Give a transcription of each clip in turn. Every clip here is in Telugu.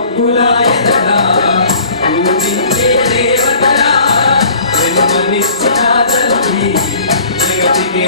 నొప్పుల ఎదలా పూజించే దేవతలా జన్మనిచ్చిన తల్లి జగతికే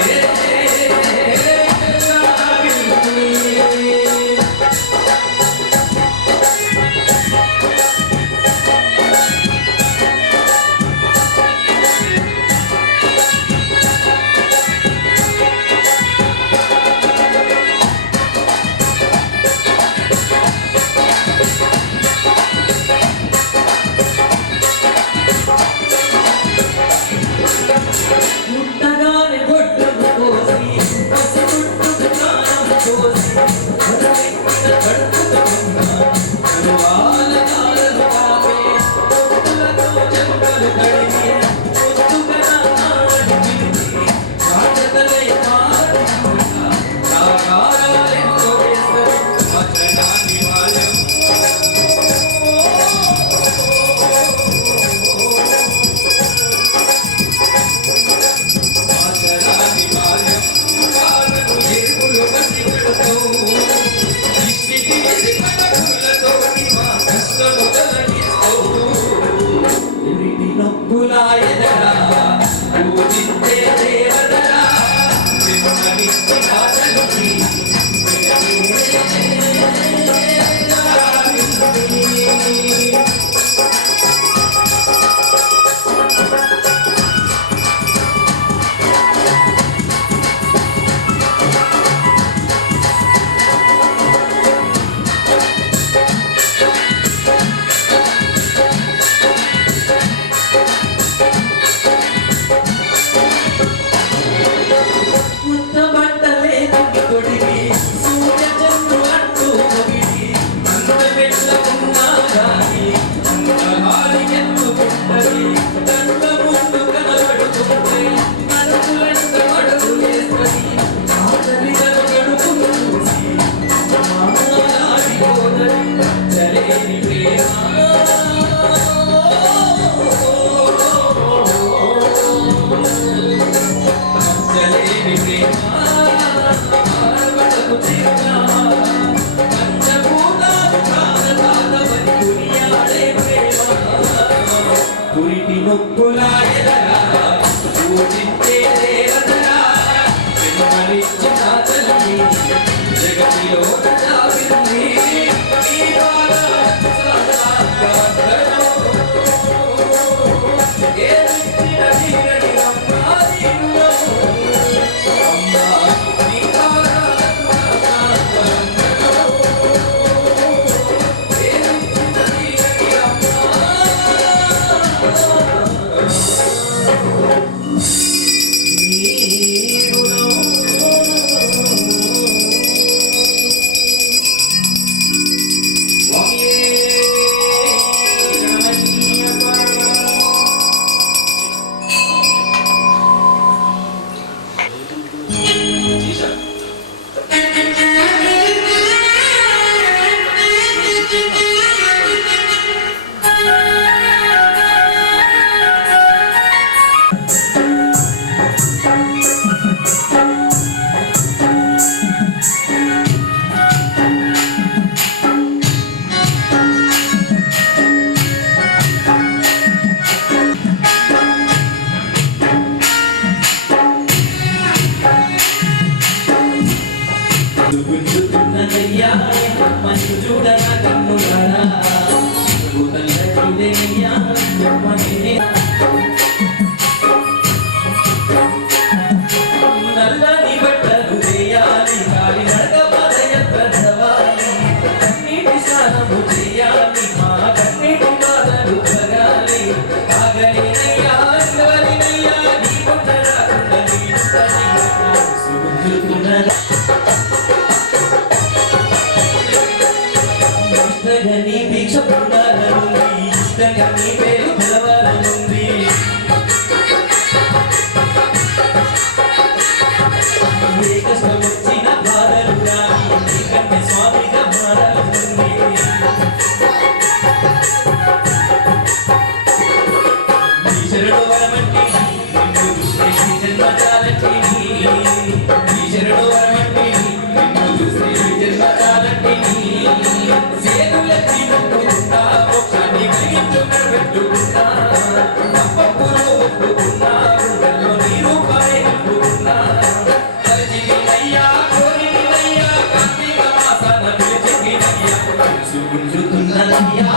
అయ్యా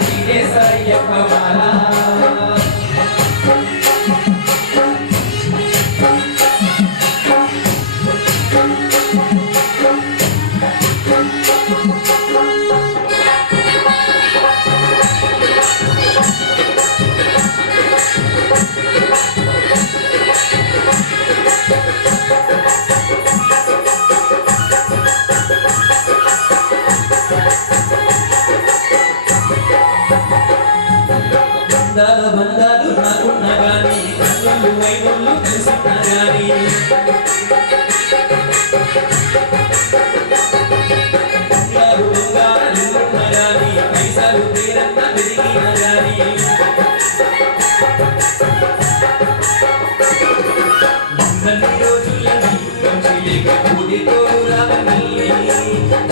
నీరే సయ్యప్ప మాల బంధాలు నాకున్నా గాని కన్నులు వైనులు కలిసిన్నా గాని బంగారున్నా గాని పైసలు తీరంతా పెరిగినా గాని ఉన్నన్ని రోజులని మంచి లేక కూడితోడు రాని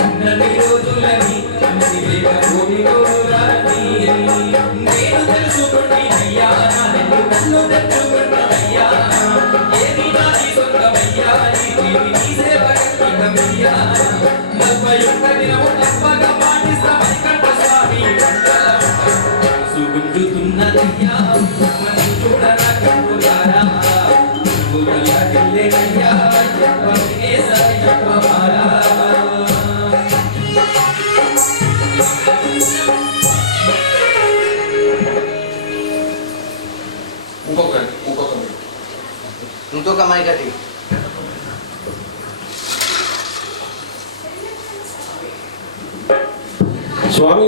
ఉన్నన్ని రోజులని మంచి లేక కూడితోడు రాని నేను తెలుసుకుంటే అయ్యా నన్ను తెచ్చుకుంటా అయ్యా ఏది నాది సొంతమయ్యా నీ సేవయ్యా 41 దినము తప్పక పాటిస్తామని కంట స్వామి సుగుంజుతున్నదయ్యా మనం చూడరా కన్నులారా అయ్యా సయ్యప్ప మాలా ఇంకొక మైకటి స్వామి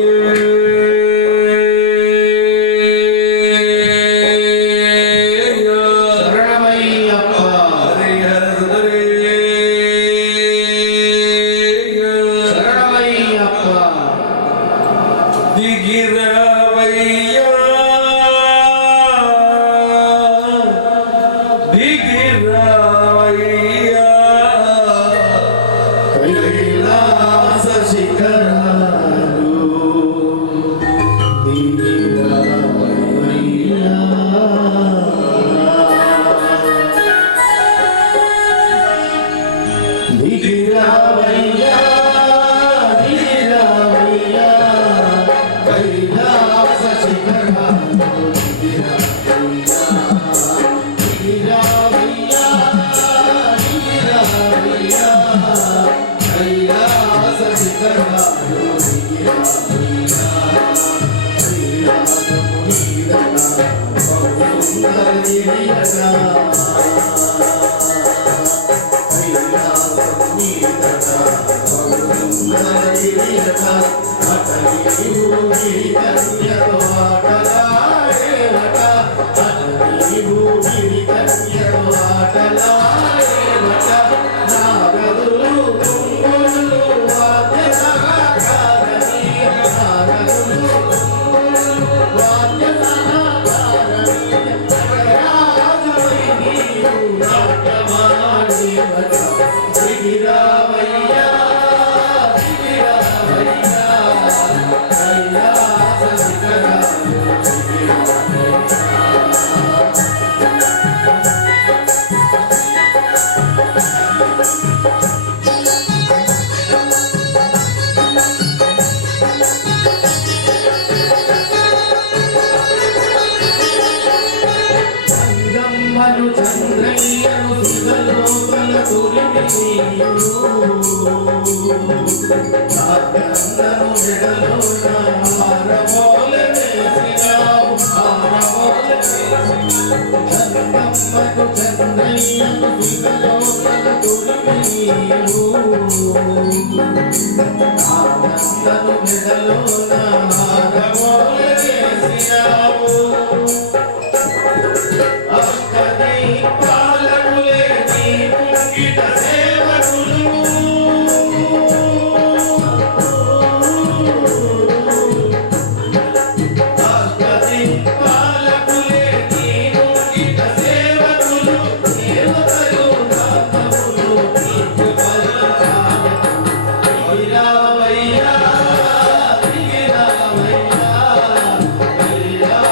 Hallelujah.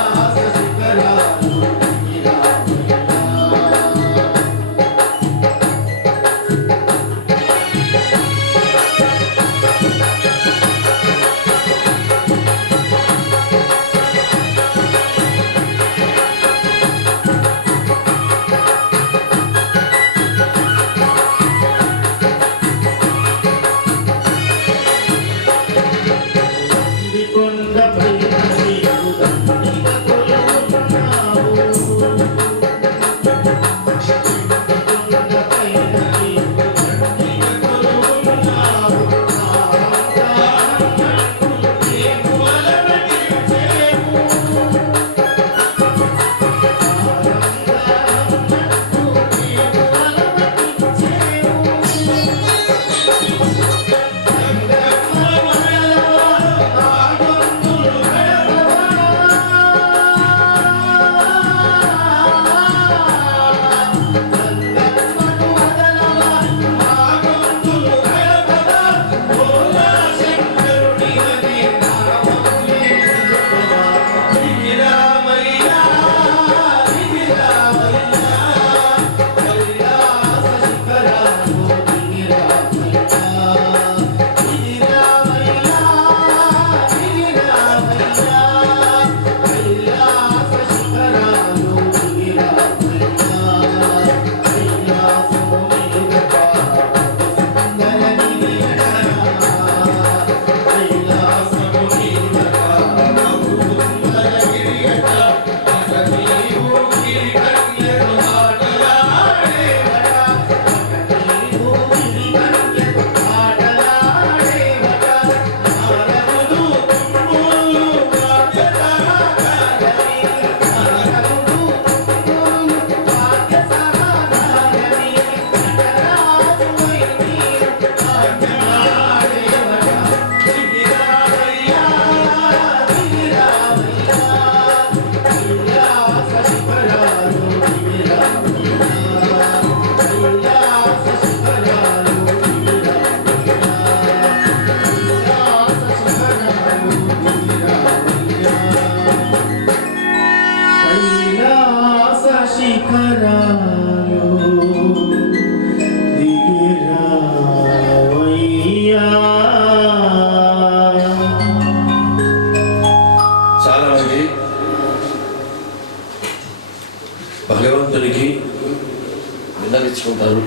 చేసుకుంటారు.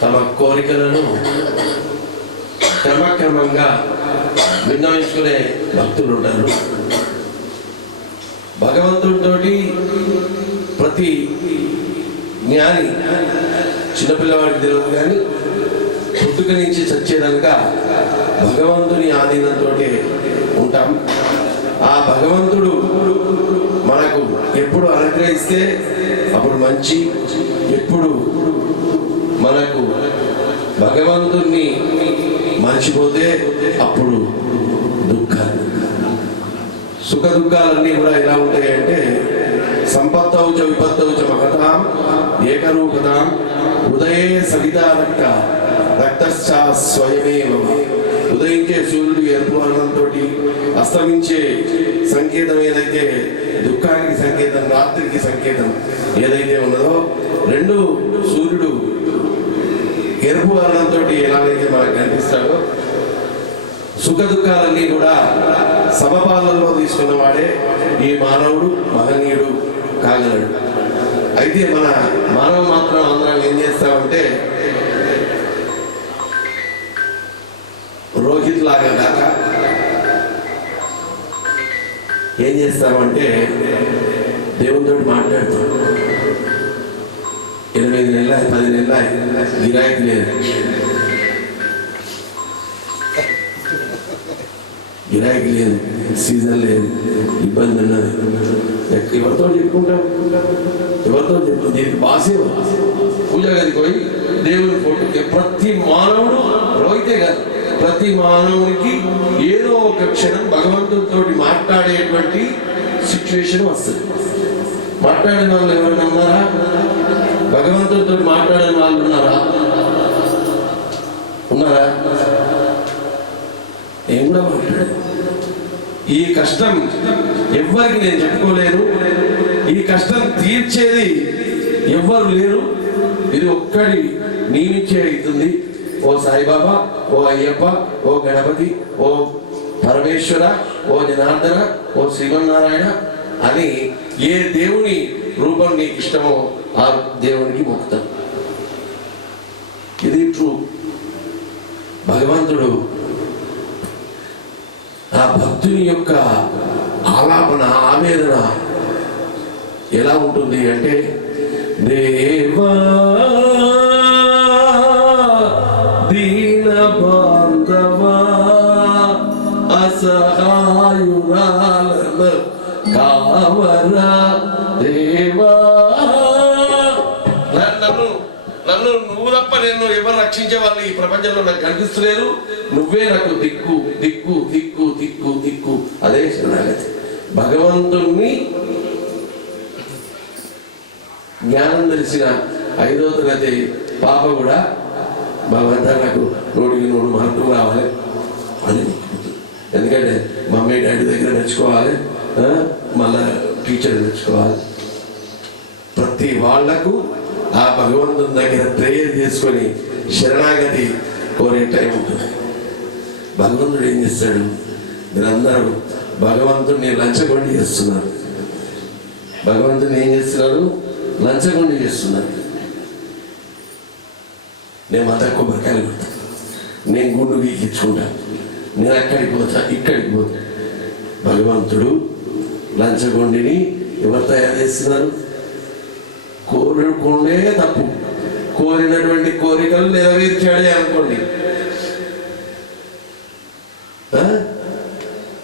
తమ కోరికలను క్రమక్రమంగా విన్నవించుకునే భక్తులు ఉంటారు. భగవంతుడితోటి ప్రతి జ్ఞాని, చిన్నపిల్లవాడికి తెలియదు కానీ పుట్టుక నుంచి చచ్చేదాకా భగవంతుని ఆధీనంతో ఉంటాం. ఆ భగవంతుడు మనకు ఎప్పుడు అనుగ్రహిస్తే అప్పుడు మంచి, ఎప్పుడు మనకు భగవంతుణ్ణి మర్చిపోతే అప్పుడు దుఃఖాలు. సుఖ దుఃఖాలన్నీ కూడా ఎలా ఉంటాయంటే సంపత్తౌచ విపత్తౌచ మహతాం ఏకరూపతాం ఉదయే సవితా రక్త రక్తశ్చ స్వయమేవ. ఉదయించే సూర్యుడు ఎరుపు వర్ణంతో, అస్తమించే సంకేతం ఏదైతే దుఃఖానికి సంకేతం, రాత్రికి సంకేతం ఏదైతే ఉన్నదో, రెండు సూర్యుడు ఎరుపు వర్ణంతో ఎలాగైతే మనకు కనిపిస్తాడో, సుఖ దుఃఖాలన్నీ కూడా సమపాలనలో తీసుకున్నవాడే ఈ మానవుడు మహనీయుడు కాగలడు. అయితే మన మానవ మాత్రం అందరం ఏం చేస్తామంటే రోహిత్ లాగా కాక ఏం చేస్తామంటే దేవునితో మాట్లాడుతాం. 8 నెలల 10 నెలల గిరాకీ లేదు, గిరాకీ లేదు, సీజన్ లేదు, ఇబ్బంది ఉన్నది. ఎవరితో చెప్పుకుంటాం, ఎవరితో చెప్పు. దీనికి బాసే పూజ గదికి పోయి దేవుని ఫోటోకి ప్రతి మానవుడు, రోహితే కాదు, ప్రతి మానవునికి ఏదో ఒక క్షణం భగవంతుడితో మాట్లాడేటువంటి సిచ్యువేషన్ వస్తుంది. మాట్లాడిన వాళ్ళు ఎవరైనా ఉన్నారా? భగవంతుడితో మాట్లాడిన వాళ్ళు ఉన్నారా? ఉన్నారా? నేను కూడా మాట్లాడాను. ఈ కష్టం ఎవ్వరికి నేను చెప్పుకోలేను. ఈ కష్టం తీర్చేది ఎవ్వరు లేరు. ఇది ఒక్కడి నియమించే అవుతుంది. ఓ సాయిబాబా, ఓ అయ్యప్ప, ఓ గణపతి, ఓ పరమేశ్వర, ఓ జనార్దన, ఓ శ్రీమన్నారాయణ అని ఏ దేవుని రూపం నీకు ఇష్టమో ఆ దేవునికి మొక్కుతాం. ఇది ట్రూ. భగవంతుడు ఆ భక్తుని యొక్క ఆలాపన, ఆవేదన ఎలా ఉంటుంది అంటే, దేవా దీన బాంధవా అసహాయురాలను కావరా దేవా. నన్ను నువ్వు తప్ప నేను ఎవరు రక్షించే వాళ్ళు ఈ ప్రపంచంలో నాకు కనిపిస్తలేరు. నువ్వే నాకు దిక్కు దిక్కు దిక్కు దిక్కు దిక్కు. అదే శరణాగతి. భగవంతుణ్ణి జ్ఞానం తెలిసిన 5వ తరగతి పాప కూడా భగవంతా నాకు 100కి 100 మార్కులు రావాలి అని. ఎందుకంటే మమ్మీ డాడీ దగ్గర నేర్చుకోవాలి, మళ్ళా టీచర్ నేర్చుకోవాలి. ప్రతి వాళ్లకు ఆ భగవంతుని దగ్గర ప్రేయర్ చేసుకొని శరణాగతి కోరే టైం ఉంటుంది. భగవంతుడు ఏం చేస్తాడు? మీరందరూ భగవంతుడిని లంచగొండి చేస్తున్నారు. భగవంతుని ఏం చేస్తున్నారు? లంచగొండి చేస్తున్నారు. నేను మత కొబ్బరికాయలు కొడతా, నేను గుండు గీకించుకుంటా, నేను అక్కడికి పోతా, ఇక్కడికి పోతా. భగవంతుడు లంచగొండిని ఎవరు తయారు చేస్తున్నారు? కోరుకుండే తప్పు, కోరినటువంటి కోరికలు నెరవేర్చాడే అనుకోండి.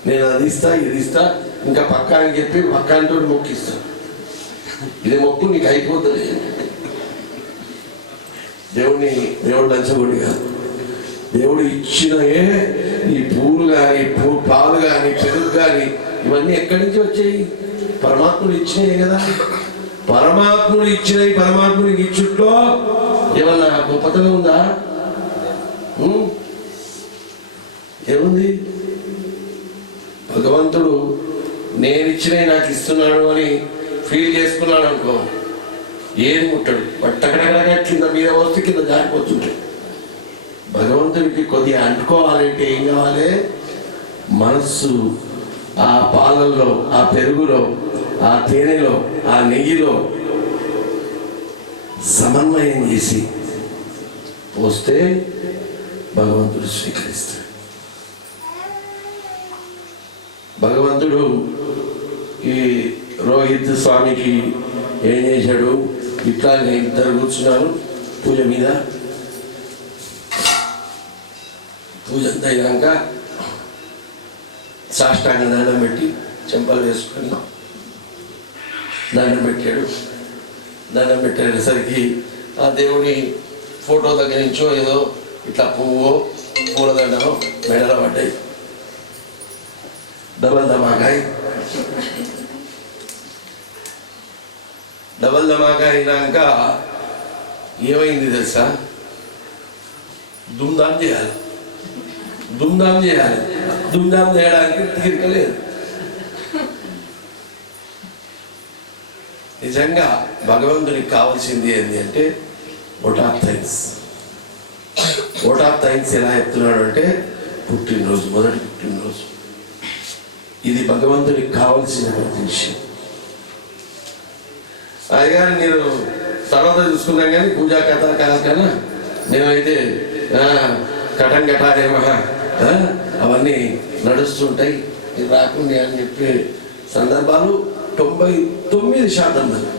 నేను అది ఇస్తా, ఇది ఇస్తా, ఇంకా పక్కాని చెప్పి పక్కానితో మొక్కిస్తా. ఇది మొక్కు నీకు అయిపోతుంది. దేవుడు లంచగొండి కాదు. దేవుడు ఇచ్చినయే ఈ పూలు కానీ, పాలు కానీ, పెరుగు కానీ ఇవన్నీ ఎక్కడి నుంచి వచ్చాయి? పరమాత్ముడు ఇచ్చినాయి కదా. పరమాత్ముడు ఇచ్చినవి పరమాత్ముడికి ఇచ్చుట్లో ఏమన్నా గొప్పతనం ఉందా? ఏముంది? భగవంతుడు నేను ఇచ్చినవి నాకు ఇస్తున్నాడు అని ఫీల్ చేసుకున్నాడు అనుకో, ఏది ముట్టడు. పట్టకడగా కింద మీద వస్తే కింద జారిపోతుంటాడు. భగవంతుడికి కొద్దిగా అంటుకోవాలంటే ఏం కావాలి? మనస్సు ఆ పాలల్లో, ఆ పెరుగులో, ఆ తేనెలో, ఆ నెయ్యిలో సమన్వయం చేసి పోస్తే భగవంతుడు స్వీకరిస్తాడు. భగవంతుడు ఈ రోహిత్ స్వామికి ఏం చేశాడు, ఇట్లా నేను ఇద్దరు కూర్చున్నాను పూజ మీద. పూజ అంతా అయినాక సాష్టాంగ దండం పెట్టి చెంపలు వేసుకొని దండం పెట్టాడు. దండం పెట్టేసరికి ఆ దేవుని ఫోటో దగ్గర నుంచో ఏదో ఇట్లా పువ్వు పూలదండలో మెడలో పడ్డాయి. డబల్ ధమాకాయ అయినాక ఏమైంది తెలుసా, దుమ్దాం చేయాలి. దుమ్దాం చేయడానికి తీరికలేదు. నిజంగా భగవంతునికి కావాల్సింది ఏంటి అంటే vote of thanks. Vote of thanks ఎలా చెప్తున్నాడు అంటే పుట్టినరోజు, మొదటి పుట్టినరోజు. ఇది భగవంతునికి కావలసిన విషయం. అయ్యగారు మీరు తర్వాత చూసుకున్నాం కానీ పూజా కథ కాదు కదా, మేమైతే కటం కటాయేమ అవన్నీ నడుస్తుంటాయి, ఇది రాకుండా అని చెప్పే సందర్భాలు 99% మంది.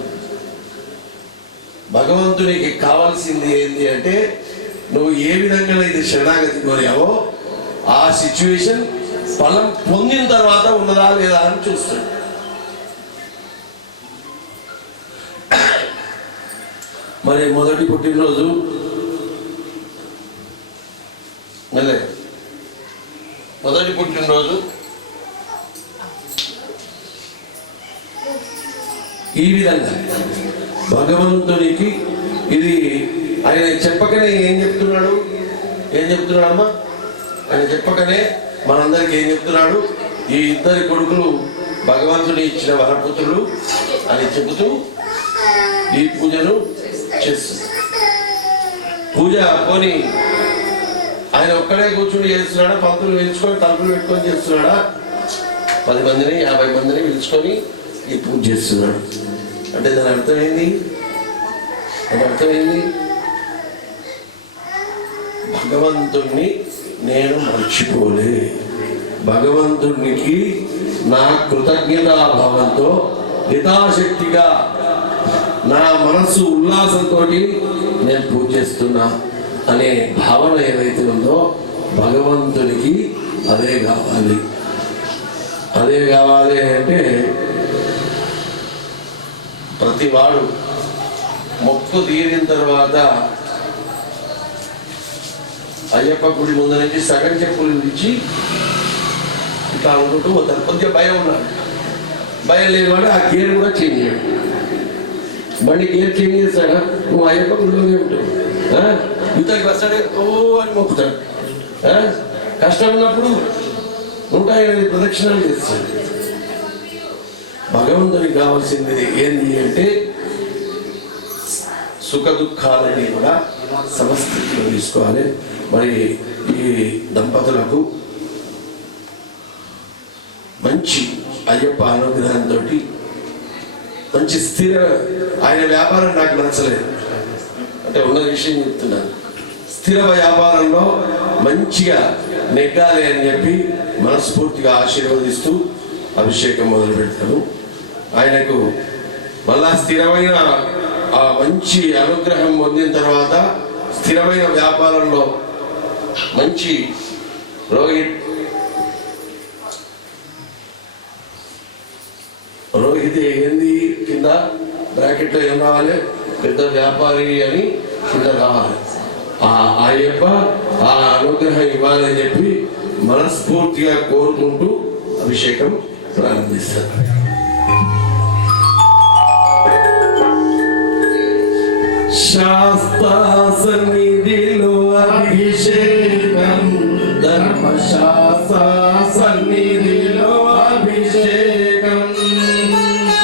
భగవంతునికి కావాల్సింది ఏంటి అంటే నువ్వు ఏ విధంగా అయితే శరణాగతి కోరావో ఆ సిచ్యువేషన్ ఫలం పొందిన తర్వాత ఉన్నదా లేదా అని చూస్తాడు. మరి మొదటి పుట్టినరోజు ఈ విధంగా భగవంతునికి ఇది ఆయన చెప్పకనే ఏం చెప్తున్నాడమ్మా, ఆయన చెప్పకనే మనందరికి ఏం చెప్తున్నాడు, ఈ ఇద్దరి కొడుకులు భగవంతుని ఇచ్చిన వరపుత్రులు అని చెబుతూ ఈ పూజను చేస్తుంది. పూజ పోని ఆయన ఒక్కడే కూర్చుని చేస్తున్నాడా, పంతులు పిలుచుకొని తలుపులు పెట్టుకొని చేస్తున్నాడా, 10 మందిని 50 మందిని పిలుచుకొని ఈ పూజ చేస్తున్నాడు. అంటే దాని అర్థమైంది, భగవంతుణ్ణి నేను మర్చిపోలే, భగవంతునికి నా కృతజ్ఞతాభావంతో యథాశక్తిగా నా మనస్సు ఉల్లాసంతో నేను పూజ చేస్తున్నా అనే భావన ఏదైతే ఉందో భగవంతునికి అదే కావాలి. అంటే ప్రతివాడు మొక్కు తీరిన తర్వాత అయ్యప్ప గుడి ముందు నుంచి సగం చెప్పులు ఇచ్చి ఇట్లా అనుకుంటూ పోతారు. కొద్దిగా భయం ఉన్నాడు, భయం లేనివాడు ఆ గేర్ కూడా చేంజ్ చేయడు. బండి గేర్ చేంజ్ చేస్తాడా, నువ్వు అయ్యప్ప గుడిలోనే ఉంటావు, ఇతనికి వస్తాడే ఓ అని మొక్కుతాడు. కష్టం ఉన్నప్పుడు 108 ప్రదక్షిణాలు చేస్తాడు. భగవంతునికి కావాల్సింది ఏంటి అంటే సుఖ దుఃఖాలని కూడా సమస్థితిలో తీసుకోవాలి. మరి ఈ దంపతులకు మంచి అయ్యప్ప అనుగ్రహంతో మంచి ఆయన వ్యాపారం నాకు నచ్చలేదు అంటే ఉన్న విషయం చెప్తున్నాను. స్థిర వ్యాపారంలో మంచిగా నెగ్గాలి అని చెప్పి మనస్ఫూర్తిగా ఆశీర్వదిస్తూ అభిషేకం మొదలు పెడతాను. ఆయనకు మళ్ళా స్థిరమైన ఆ మంచి అనుగ్రహం పొందిన తర్వాత స్థిరమైన వ్యాపారంలో మంచి రోహిత్ ఏంది కింద బ్రాకెట్లో ఏం రావాలి, పెద్ద వ్యాపారి అని కింద రావాలి. ఆ అయ్యప్ప ఆ అనుగ్రహం ఇవ్వాలని చెప్పి మనస్ఫూర్తిగా కోరుకుంటూ అభిషేకం ప్రారంభిస్తారు. శాస్త్ర సన్నిధిలో అభిషేకం, ధర్మశాస్త్ర సన్నిధిలో అభిషేకం,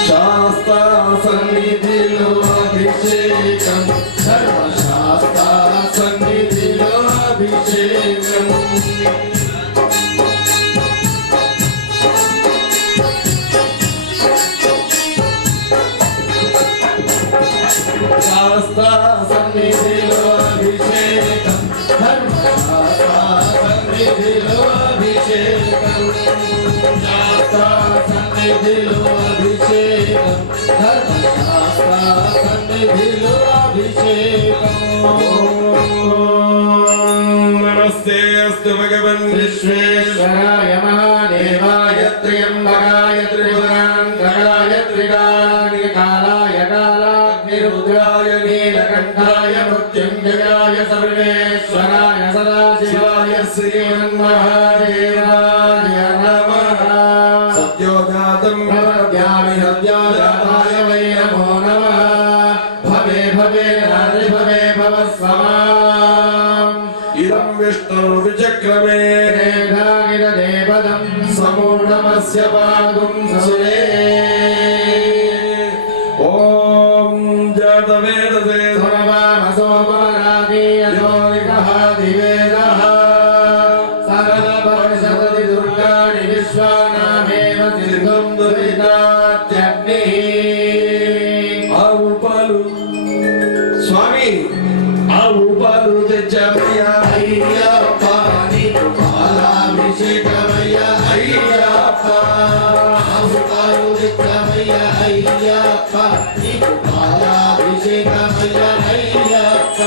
శాస్త్ర సన్నిధిలో అభిషేకం, ధర్మశాస్త్ర సన్నిధిలో అభిషేకం. శాస్త్ర శాస్త్ర సన్నిధిలో అభిషేకం ధర్మశాస్త్ర సన్నిధిలో అభిషేకం నమస్తే అస్తు భగవన్ విశ్వేశ్వరాయ మహాదేవాయ త్ర్యంబకాయ త్రిపురాంతకాయ త్రికాలాయ కాలాగ్నిరుద్రాయ నీలకంఠాయ మృత్యుంజయాయ సర్వేశ్వరాయ సదాశివాయ శ్రీమన్మహాదేవాయ నమః సత్యోజాతం ప్రపద్యామి సత్యోజాతాయ వై నమో నమః భవే భవే నారి భవే భవస్వమాం ఇదం విష్ణుర్విచక్రమే దేవదం సమూఢమస్య పాగుం సురే ఓం జాతవేదసే సమవామసోమరాదీయోనికః దివేదః సర్వపరిషదతి దుర్గాణి విశ్వానామేవ సిద్ధుం దురితాత్యగ్నిః ఆవు పాలు స్వామి ఆవు పాలు తెచ్చామయ్యా అయ్యప్ప నీకు పాలాభిషేకమయ్య అయ్యప్ప ఆవు పాలు తెచ్చామయ్య అయ్యప్ప నీకు పాలాభిషేకమయ్య అయ్యప్ప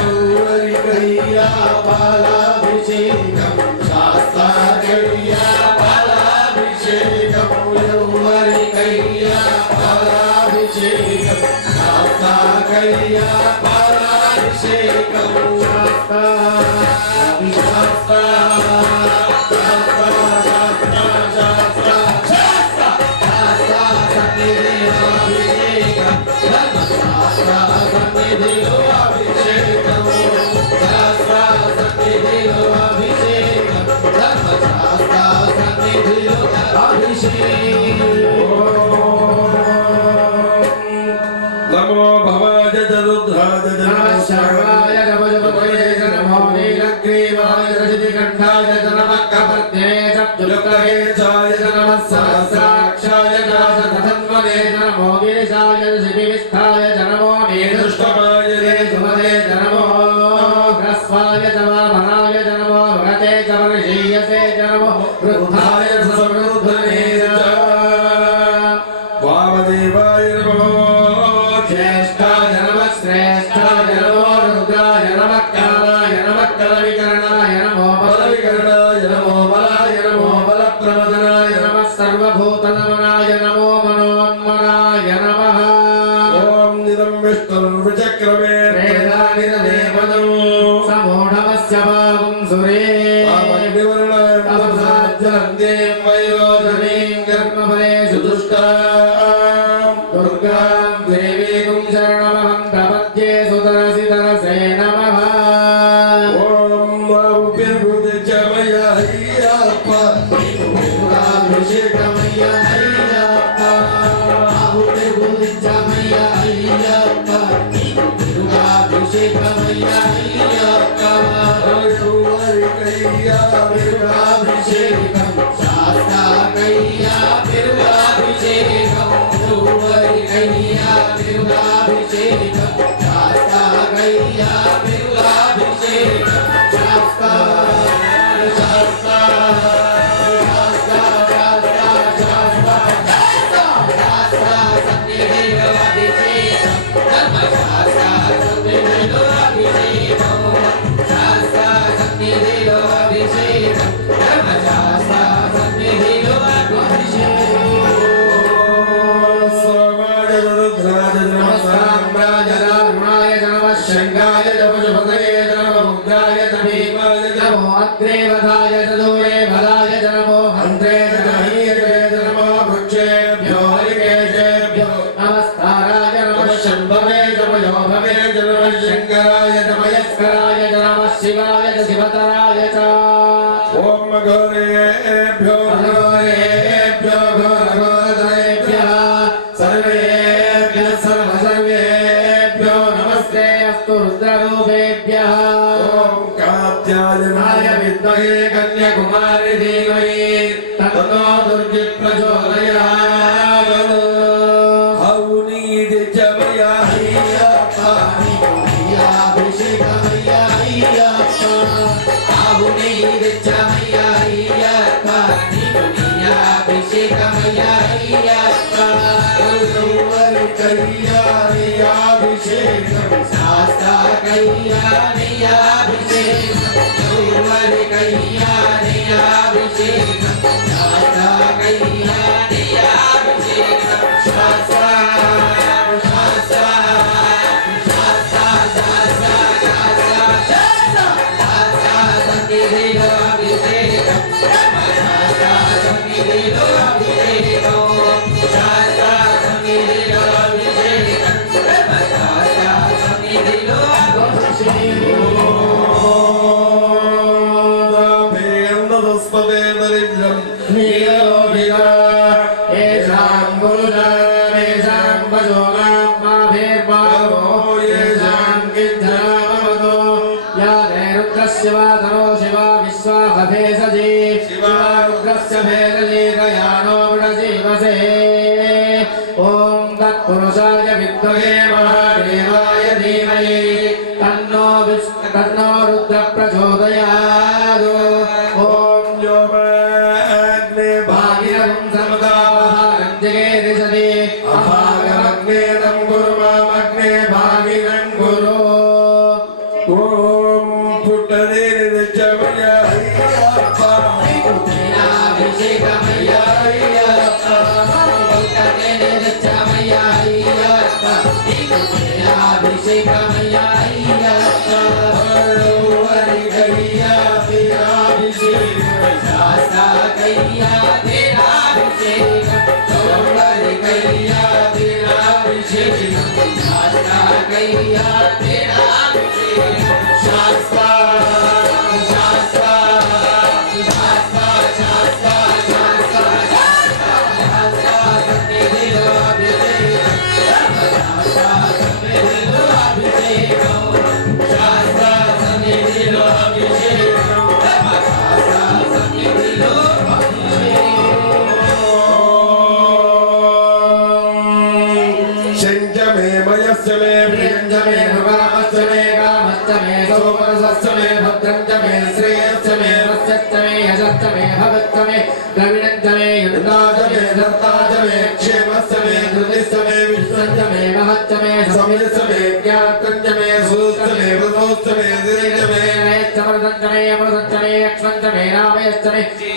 ఎవరికయ్యా పాలాభిషేకం శాస్త్రకయ్యా పాలాభిషేకం ఎవరికయ్యా పాలాభిషేకం శాస్త్రకయ్యా పాలాభిషేకం నమో భవాయ రుద్రాయ శర్వాయ నమః నమో నీలగ్రీవాయ రజనికంఠాయ నమః కపర్దే చతుర్కరే చాయ నమః సహస్రాక్షాయ నాసధన్వనే నమో గిరిశాయ శివిస్థాయ నమో నీదృష్టమాయ సుమదే నమో హ్రస్వాయ వామనాయ నమో భగతే చ వర్షీయసే నమో వృద్ధాయ సమృద్ధనే వామదేవాయ నమో జ్యేష్ఠాయ నమః శ్రేష్ఠాయ నమో రుద్రాయ నమః కాలాయ నమః కలవికరణాయ నమో బలవికరణాయ నమో బలాయ నమో బలప్రమదనాయ నమః సర్వభూతనమనాయ నమో మనోన్మనాయ నమః ఓం నిదం విష్ణుర్విచక్రమే వేదానిరదేవదం సమూఢమస్య భావం సురే అగ్నివర్ణాయ అవసాజ్జలందేం వైరోధనీం కర్మఫలేషు దుష్టాం దుర్గాం దేవీం శరణమహం ప్రపద్యే సుతరసి తరసే నమః ఓం ఆవు పెరుగు తెచ్చామయ్యా అయ్యప్ప అభిషేకమయ్య అయ్యప్ప ఆవు పెరుగు తెచ్చామయ్య అయ్యప్ప అభిషేకమయ్య అయ్యప్ప ఎవరికయ్యా పెరుగాభిషేకం శాస్త్రకయ్యా పెరుగాభిషేకం ఎవరికయ్యా పెరుగాభిషేకం శాస్త్రకయ్యా పెరుగాభిషేకం స్వామాయ రుద్రాయ నమః రాజరాయ నమః శంగాయ నమః నమో ముద్రాయ భీమాయ నమో అగ్రేవధాయ దూరే భదాయ నమో హంత్రే హీరే నమో వృక్షేభ్యో హరికేశేభ్యో నమస్కారాయ నమః శంభవే నమో భవే నమః శంకరాయ నమస్కారాయ నమః శివాయ శివతరాయ చ ఓం ఘోరేభ్యో ఘోరేభ్యో ఘోరఘోరతరేభ్యः సర్వేభ్యः సర్వసర్వేభ్యో నమస్తే అస్తు రుద్రరూపేభ్యः ఓం కాత్యాయనాయ విద్మహే కన్యాకుమారి ధీమహి తన్నో దుర్గి ప్రచోదయాత్ ఆవు నీరు తెచ్చామయ్యా అయ్యప్ప అభిషేకమయ్య అయ్యప్ప ఆవు నీరు తెచ్చామయ్య అయ్యప్ప पुरुषाय विद्महे महादेवाय धीमहि तन्नो रुद्र प्रचोदयात् ॐ योऽग्ने भागीरथं समुदावहारं जगेदिशति अभागमग्ने तं गुरुमामग्ने भागीरं गुरु ॐ पुट्टदे नित्यमय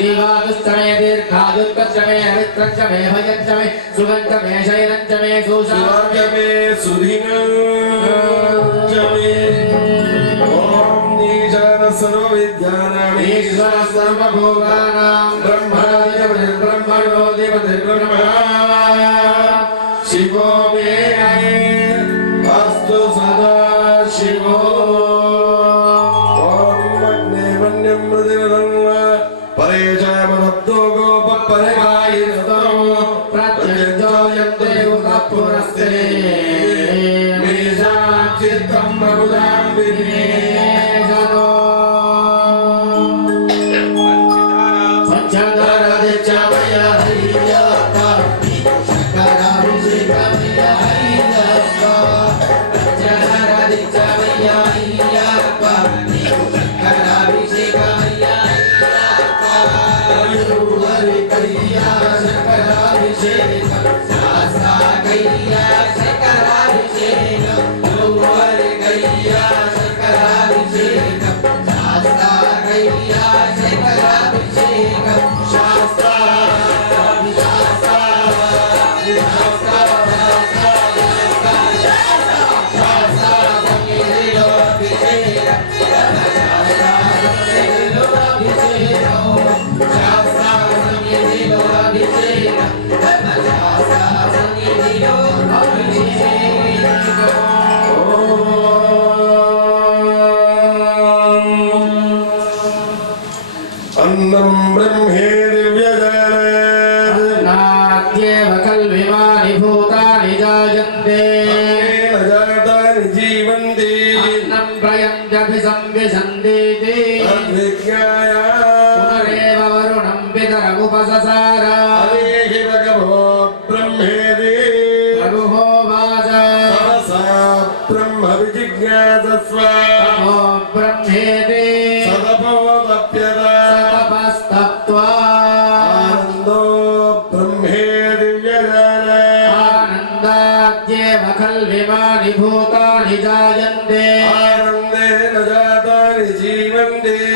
दीर्घादुष्टमे दीर्घादुत्कर्षमे हरित्रक्षमे भयञ्चमे सुगन्धमे शयनञ्चमे सुशान्तमे सुधीनञ्चमे ॐ ईशान सर्वविद्यानाम् ईश्वर सर्वभोगानां ब्रह्मणोऽधिपतिर्ब्रह्मा शिवो मे अस्तु सदा शिवो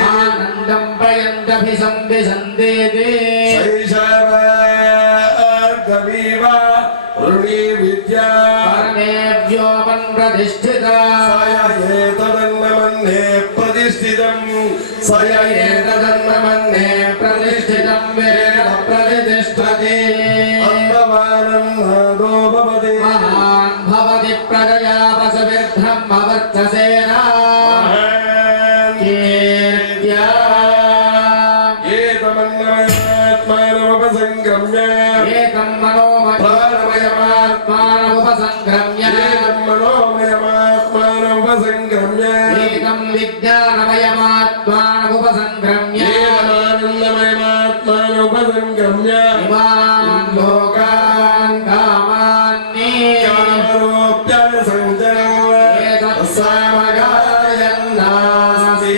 आनंदं प्रयन्तभिसंविशन्ते शैशवार्गवीव ऋणी विद्या परमेव्योमन् प्रतिष्ठिता सयेतदन्नमन्ये प्रतिष्ठितं सयेतदन्नमन्ये प्रतिष्ठितं वेद प्रतिष्ठते अन्नमानन्दो भवति महान् भवति प्रजया पशुभिर्ब्रह्मवर्चसेन कीर्त्या एतमन्नमयात्मानमुपसङ्क्रम्य एकं मनोमयमात्मानमुपसङ्क्रम्य मनोमयमात्मानमुपसङ्क्रम्य एकं विज्ञानमयमात्मानमुपसङ्क्रम्य एतमानन्दमयमात्मानमुपसङ्क्रम्य इमान् लोकान् कामान्ये एतत्सामगायन्नास्ति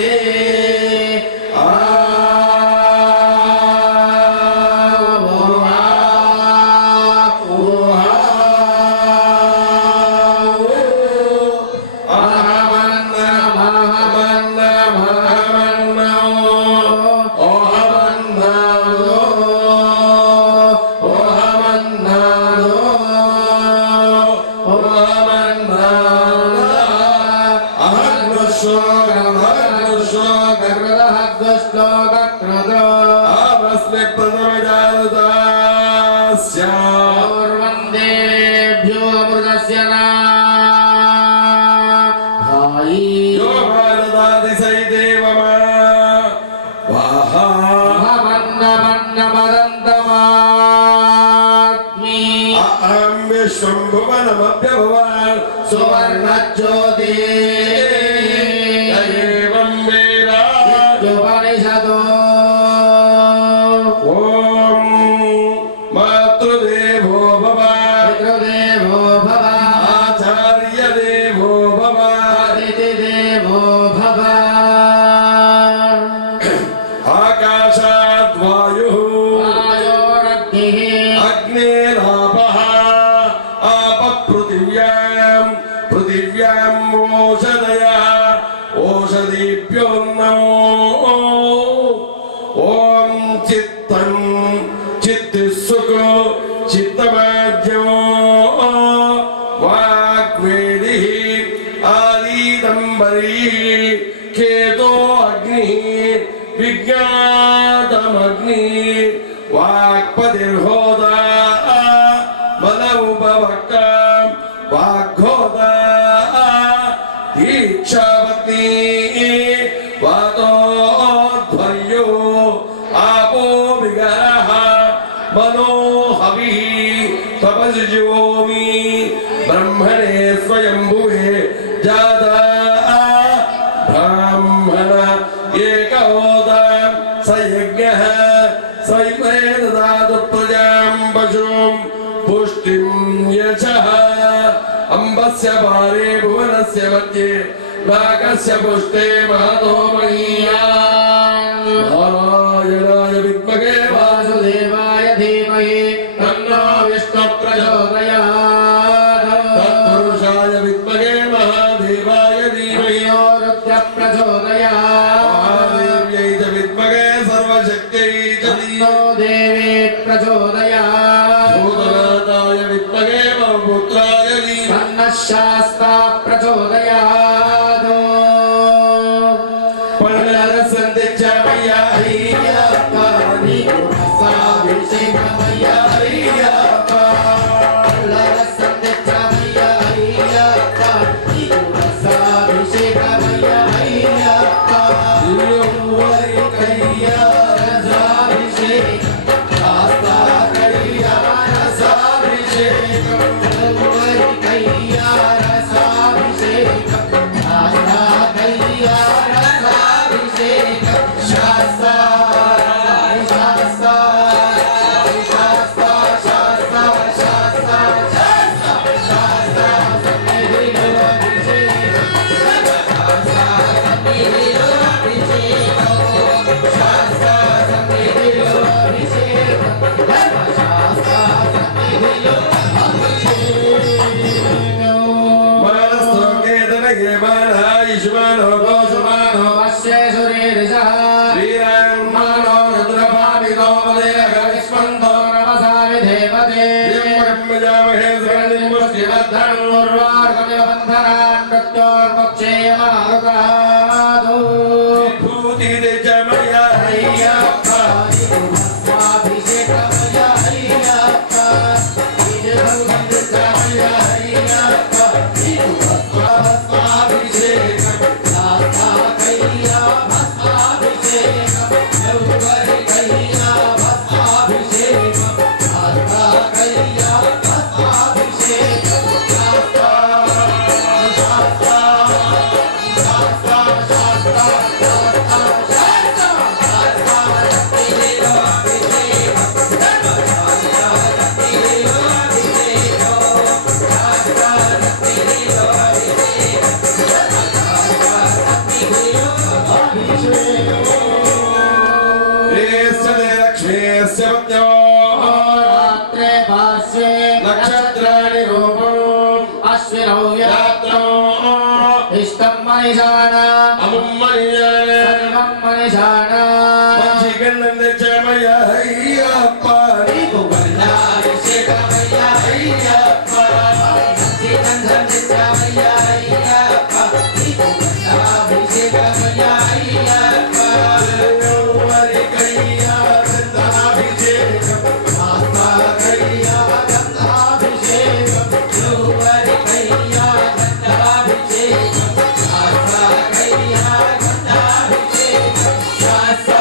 पूर्वन्देभ्यो मृतस्य न भाई भवन्नमन्नमदन्तमात्मी विश्वम्भुवनमभ्यभवान् सुवर्णज्योति एवं वेद उपनिषदो ॐ मातृदेवो भव पितृदेवो भव आचार्यदेवो भव अतिथिदेवो भव आकाशात् वायुः वायोरग्निः अग्नेरापः आपः पृथिव्याम् ओषधयः ओषधीभ्योऽन्नो ॐ चित्तं चित्तिस्सुको चित्तमाद्यो वाग्वेदिः आदिदम्बरी केतो अग्निः विज्ञातमग्निः वाक्पतिर्होदा मन उपभक्ता वाग्होदा दीक्षापत्नी वातोध्वर्यो आपो विगरः मनो हविः तपस्विजोमि ब्रह्मणे स्वयंभुवे जाता ब्राह्मण एकहोदा स यज्ञः स इमे ददातु प्रजां पशुं पुष्टिं यशः अम्बस्य पारे भुवनस्य मध्ये नागस्य पुष्टे महतो महीयान् नारायणाय विद्महे वासुदेवाय धीमहि तन्नो विष्णुः प्रचोदयात् तत्पुरुषाय विद्महे महादेवाय धीमहि तन्नो रुद्रः प्रचोदयात् महादेव्यै च विद्महे सर्वशक्त्यै च तन्नो देवी प्रचोदयात् भूतनाथाय विद्महे ममपुत्राय धीमहि तन्नः शास्ता प्रचोदयात् पर्णरसन्दिच्छामया अय्यप्पानि साभिषेकमया अय्यप्पा భాస్కరస్య మధ్యో రాత్రే భాష్యే నక్షత్రాణి రూపం అశ్వినౌ యాత్రో ఇష్టం మనిషాణ అముమ్మనియాన సర్వం మనిషాణ మంచి గంధం తెచ్చామయ్య అయ్యప్ప నీకు అభిషేకమయ్యా అయ్యప్ప గంధం తెచ్చామయ్యా అయ్యప్ప నీకు అభిషేకమయ్యా అయ్యప్ప ఎవరికయ్యా గంధాభిషేకం ఆత్మకయ్యా గంధాభిషేకం ఎవరికయ్యా గంధాభిషేకం ఆత్మకయ్యా గంధాభిషేకం శాస్త్ర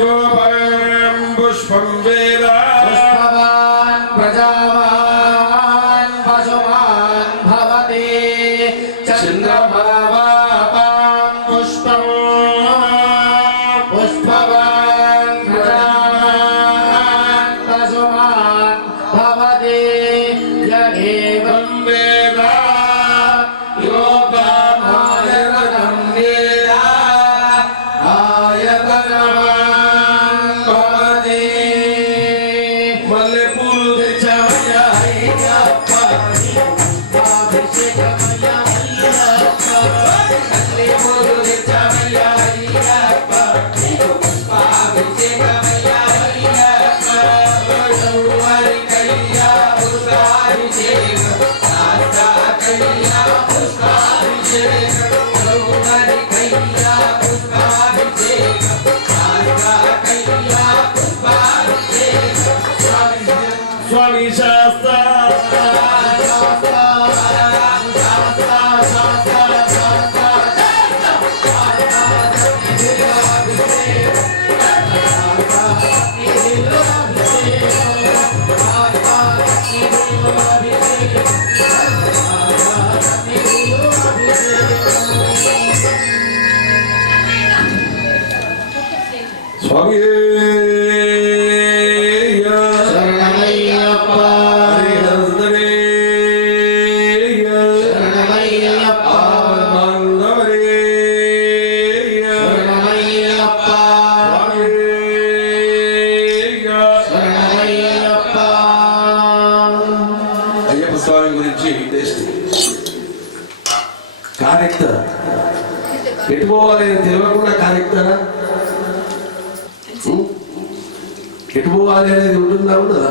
యోపరం పుష్పం వేద పుష్పవాన్ ప్రజావాన్ పశుమాన్ భవతి చంద్రమావాపాం పుష్పం పుష్పవాన్ ప్రజావాన్ పశుమాన్ భవతి యగేవం వేద యోగమాయతనం వేద ఆయతనవాన్ భవతి మల్లెపూలు తెచ్చామయ్య అయ్యప్ప అభిషేకమయ్యా అయ్యప్ప కల్లిమూలు తెచ్చామయ్యా అయ్యప్ప నీకు పుష్పాభిషేకమయ్యా అయ్యప్ప ఎవరికయ్యా పుష్పాభిషేకం శాస్త్రకయ్యా పుష్పాభిషేకం ఎవరికయ్యా పుష్పాభిషేకం శాస్త్రకయ్యా పుష్పాభిషేకం స్వామి శాస్త్ర స్వామి శరణమయ్యప్ప శరణమయ్యప్ప శరణమయ్యప్ప శరణమయ్యప్ప అయ్యప్ప స్వామి గురించి టెస్ట్ కార్యక్టర్ ఎటు పోవాలి అని తెలియకుండా కార్యక్టరా ఎటు పోవాలి అనేది ఉంటుందా ఉండదా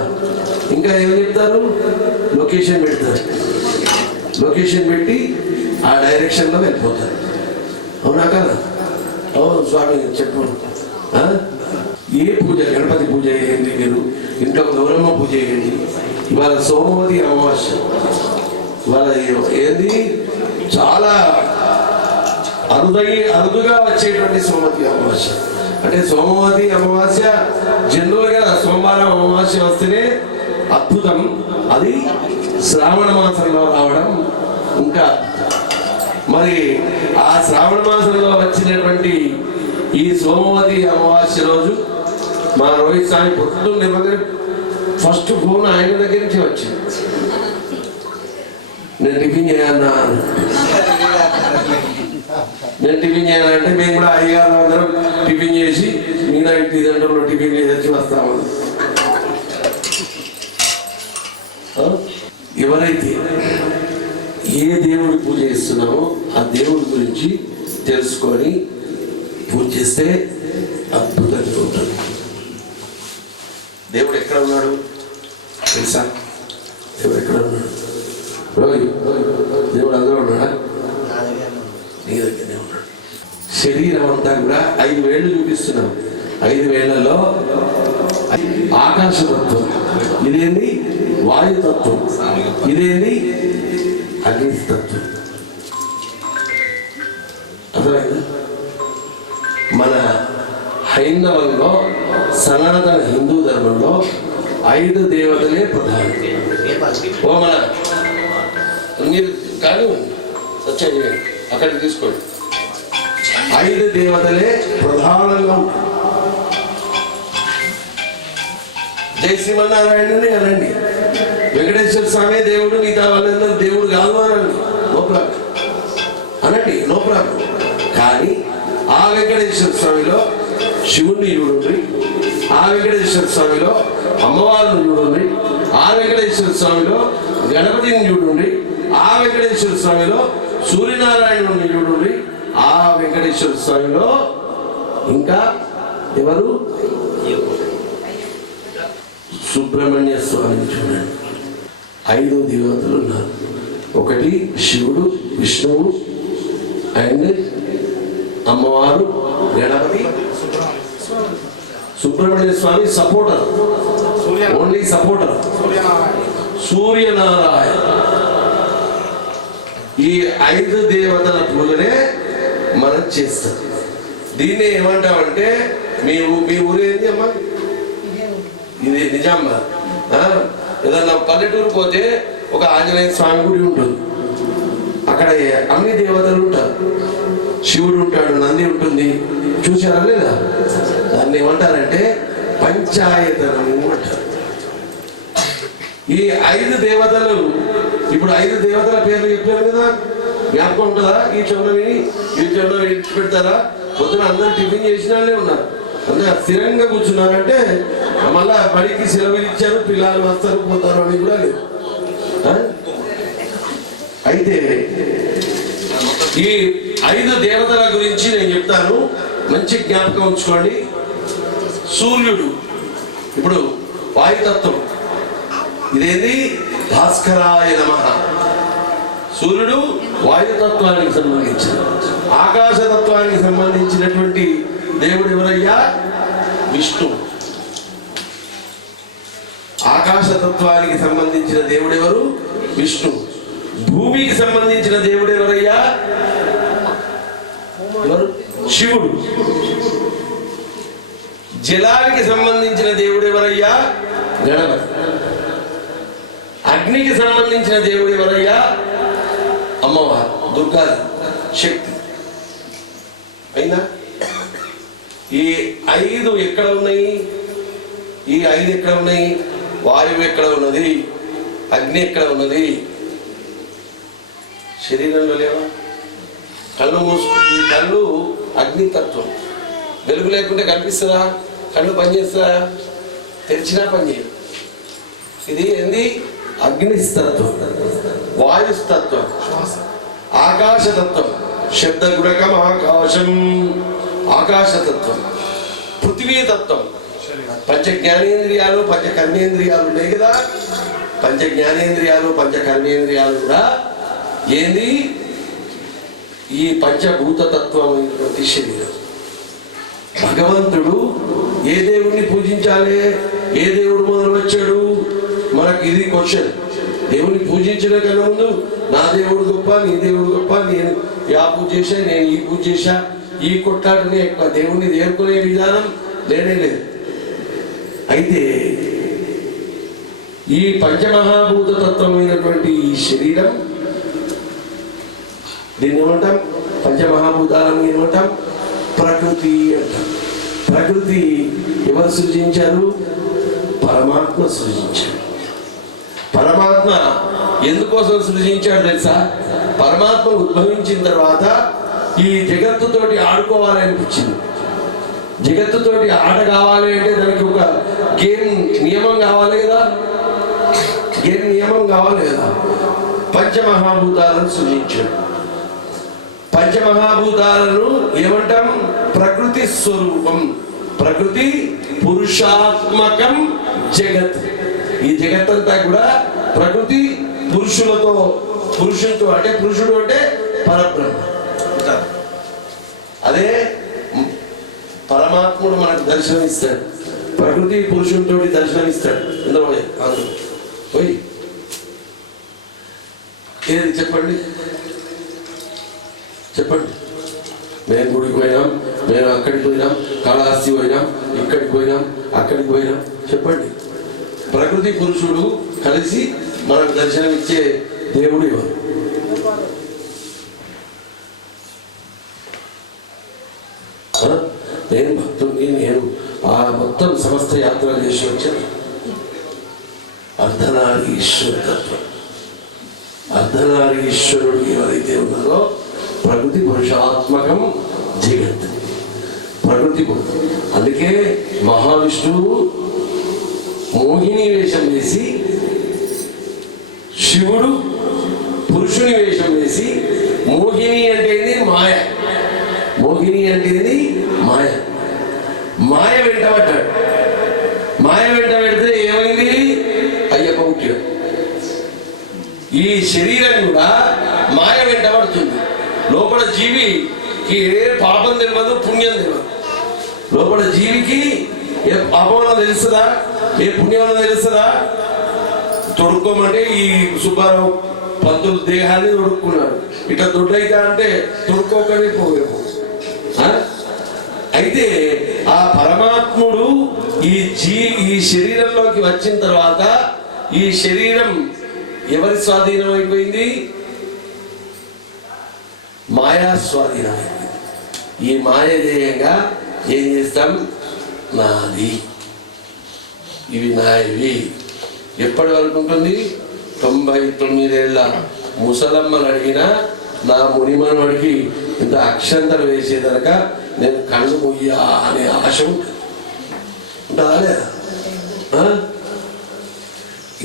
ఇంకా ఏం చెప్తారు లొకేషన్ పెడతారు లొకేషన్ పెట్టి ఆ డైరెక్షన్లో వెళ్ళిపోతారు అవునా కదా అవును స్వామి చెప్పు ఆ? ఏ పూజ గణపతి పూజ చేయండి మీరు ఇంట్లో గౌరమ్మ పూజ చేయండి ఇవాళ సోమవతి అమావాస్య ఇవాళ ఏంది చాలా అరుదుగా వచ్చేటువంటి సోమవతి అమావాస్య అంటే సోమవతి అమావాస్య జనరల్గా సోమవారం అమావాస్య వస్తేనే అద్భుతం అది శ్రావణ మాసంలో రావడం ఇంకా మరి ఆ శ్రావణ మాసంలో వచ్చినటువంటి ఈ సోమవతి అమావాస్య రోజు మా రోహిత్ స్వామి పొద్దున్న ఫస్ట్ ఫోన్ ఆయన దగ్గర నుంచి వచ్చింది నేను టిఫిన్ చేయాలన్నా నేను టిఫిన్ చేయాలంటే మేము కూడా అయ్యారు అందరం టిఫిన్ చేసి మిగతా ఇంటి దగ్గరలో టిఫిన్ చేసి వస్తాము ఎవరైతే ఏ దేవుడి పూజ చేస్తున్నామో ఆ దేవుడి గురించి తెలుసుకొని పూజ చేస్తే అద్భుతంగా ఉంటుంది. దేవుడు ఎక్కడ ఉన్నాడు తెలుసా? దేవుడు ఎక్కడ ఉన్నాడు? దేవుడు అందరూ ఉన్నాడా? నీ దగ్గరనే ఉన్నాడు. శరీరం అంతా కూడా 5 వేళ్ళు చూపిస్తున్నాం. 5 వేళ్లలో ఆకాశతత్వం, ఇదేంది వాయుతత్వం, ఇదేంది అగ్నితత్వం. అర్థమైందా? మన హైందవంలో సనాతన హిందూ ధర్మంలో 5 దేవతలే ప్రధానం. ఓ మన మీరు కానీ సత్యం అక్కడికి తీసుకోండి. 5 దేవతలే ప్రధానంగా ఉంటారు. జై శ్రీమన్నారాయణుని అనండి, వెంకటేశ్వర స్వామి దేవుడు, మిగతా వాళ్ళందరూ దేవుడు కాదు అనండి, నో ప్రాబ్లం అనండి, నో ప్రాబ్లం. కానీ ఆ వెంకటేశ్వర స్వామిలో శివుణ్ణి చూడండి, ఆ వెంకటేశ్వర స్వామిలో అమ్మవారిని చూడండి, ఆ వెంకటేశ్వర స్వామిలో గణపతిని చూడండి, ఆ వెంకటేశ్వర స్వామిలో సూర్యనారాయణుని చూడండి, ఆ వెంకటేశ్వర స్వామిలో ఇంకా ఎవరు సుబ్రహ్మణ్య స్వామిని చూడండి. 5 దేవతలు ఉన్నారు. ఒకటి శివుడు, విష్ణువు అండ్ అమ్మవారు, గణపతి, సుబ్రహ్మణ్య స్వామి సపోర్టర్, ఓన్లీ సపోర్టర్ సూర్యనారాయణ. ఈ 5 దేవతల పూజనే మనం చేస్తాం. దీన్ని ఏమంటామంటే మీ ఊరు ఏంటి అమ్మా? ఇది నిజామాబాద్. ఏదన్నా పల్లెటూరు పోతే ఒక ఆంజనేయ స్వామి గుడి ఉంటుంది, అక్కడ అన్ని దేవతలు ఉంటారు, శివుడు ఉంటాడు, నంది ఉంటుంది, చూసారా లేదా? దాన్ని ఏమంటారంటే పంచాయతనము అంటారు. ఈ 5 దేవతలు, ఇప్పుడు 5 దేవతల పేర్లు చెప్పారు కదా, జ్ఞాపకం ఉంటుందా? ఈ చెవున విడిచిపెడతారా? పొద్దున అందరూ టిఫిన్ చేసిన వాళ్ళే ఉన్నారు, అందరూ స్థిరంగా కూర్చున్నారంటే మళ్ళా బడికి సెలవులు ఇచ్చారు, పిల్లలు వస్తారు పోతారు అని కూడా లేదు. అయితే ఈ 5 దేవతల గురించి నేను చెప్తాను, మంచి జ్ఞాపకం ఉంచుకోండి. సూర్యుడు ఇప్పుడు వాయుతత్వం, ఇదేంది? భాస్కరాయ నమః. సూర్యుడు వాయుతత్వానికి సంబంధించిన, ఆకాశతత్వానికి సంబంధించినటువంటి దేవుడు ఎవరయ్యా? విష్ణు. ఆకాశతత్వానికి సంబంధించిన దేవుడు ఎవరు? విష్ణు. భూమికి సంబంధించిన దేవుడు ఎవరయ్యా? ఎవరు? శివుడు. జలానికి సంబంధించిన దేవుడు ఎవరయ్యా? గణపతి. అగ్నికి సంబంధించిన దేవుడు ఎవరయ్యా? అమ్మవారు, దుర్గా శక్తి. అయినా ఈ 5 ఎక్కడ ఉన్నాయి? ఈ 5 ఎక్కడ ఉన్నాయి? వాయువు ఎక్కడ ఉన్నది? అగ్ని ఎక్కడ ఉన్నది? శరీరంలో లేవా? కళ్ళు మూసుకుంటే కళ్ళు అగ్నితత్వం, వెలుగు లేకుంటే కనిపిస్తుందా? కళ్ళు పనిచేస్తుందా? తెరిచినా పనిచేయదు. ఇది ఏంది? అగ్నిస్తత్వం, వాయుస్తత్వం, ఆకాశతత్వం, శబ్ద గుణకం ఆకాశం, ఆకాశతత్వం, పృథ్వీతత్వం. పంచ జ్ఞానేంద్రియాలు, పంచ కర్మేంద్రియాలు ఉన్నాయి కదా. పంచ జ్ఞానేంద్రియాలు, పంచ కర్మేంద్రియాలు కూడా ఏంది? ఈ పంచభూతతత్వమైనటువంటి శరీరం. భగవంతుడు ఏ దేవుణ్ణి పూజించాలి? ఏ దేవుడు మొదలు వచ్చాడు? మనకి ఇది క్వశ్చన్. దేవుని పూజించడం కన్నా ముందు నా దేవుడు గొప్ప, నీ దేవుడు గొప్ప, నేను ఆ పూజ చేశా, నేను ఈ పూజ చేశా, ఈ కొట్లాటనే ఎక్కువ. దేవుణ్ణి చేరుకునే విధానం లేనే లేదు. అయితే ఈ పంచమహాభూత తత్వమైనటువంటి ఈ శరీరం, దీన్ని ఏమంటాం? పంచమహాభూతాలను ఏమంటాం? ప్రకృతి అంటాం. ప్రకృతి ఎవరు సృజించారు? పరమాత్మ సృజించాడు. పరమాత్మ ఎందుకోసం సృజించాడు తెలుసా? పరమాత్మ ఉద్భవించిన తర్వాత ఈ జగత్తుతోటి ఆడుకోవాలనిపించింది. జగత్తుతోటి ఆట కావాలి అంటే దానికి ఒక గేమ్ నియమం కావాలి కదా. గేమ్ నియమం కావాలి కదా. పంచమహాభూతాలను సృజించాడు. పంచమహాభూతాలను ఏమంటాం? ప్రకృతి స్వరూపం. ప్రకృతి పురుషాత్మకం జగత్. ఈ జగత్తంతా కూడా ప్రకృతి పురుషులతో, పురుషులతో అంటే పురుషుడు అంటే పరబ్రహ్మ. అదే పరమాత్ముడు మనకు దర్శనం ఇస్తాడు. ప్రకృతి పురుషునితో దర్శనం ఇస్తాడు. ఎందులో పోయి ఏది చెప్పండి, చెప్పండి. మేము గుడికి పోయినాం, మేము అక్కడికి పోయినాం, కాళహస్తి పోయినాం, ఇక్కడికి పోయినాం, అక్కడికి పోయినాం. చెప్పండి. ప్రకృతి పురుషుడు కలిసి మనకు దర్శనం ఇచ్చే దేవుడు ఎవరు? నేను భక్తుడిని, నేను ఆ మొత్తం సమస్త యాత్ర చేసి వచ్చాను. అర్ధనారీశ్వరతత్వం, అర్ధనారీశ్వరుడు ఎవరైతే ఉన్నారో ప్రకృతి పురుషాత్మకం జగత్, ప్రకృతి పురుషుడు. అందుకే మహావిష్ణువు మోహిని వేషం వేసి, శివుడు పురుషుని వేషం వేసి, మోహిని అంటే మాయ, మోహిని అంటే మాయ, మాయ వెంటబడ్డాడు. మాయ వెంట పెడితే ఏమైంది? అయ్యప్ప పుట్టాడు. ఈ శరీరం కూడా మాయ వెంటబడుతుంది. లోపల జీవికి ఏ పాపం తెలియదు, పుణ్యం తెలియదు. లోపల జీవికి ఏ పాపం తెలుస్తుందా, ఏ పుణ్యం తెలుస్తుందా? తొడుక్కోమంటే ఈ సుబ్బారావు పంతులు దేహాన్ని తొడుక్కున్నాడు. ఇట్లా దొడ్డైతా అంటే తొడుక్కోకనే పోయేమో. అయితే ఆ పరమాత్ముడు ఈ శరీరంలోకి వచ్చిన తర్వాత ఈ శరీరం ఎవరి స్వాధీనం అయిపోయింది? మాయా స్వాధీనం అయిపోయింది. ఈ మాయదేయంగా ఏం చేస్తాం? నాది, ఇవి నావి. ఎప్పటి వరకు ఉంటుంది? 99 ఏళ్ళ ముసలమ్మను అడిగినా నా మునిమనుడికి ఇంత అక్షంతలు వేసేదనక నేను కళ్ళు ముయ్యా అనే ఆశ ఉంటుందా లేదా?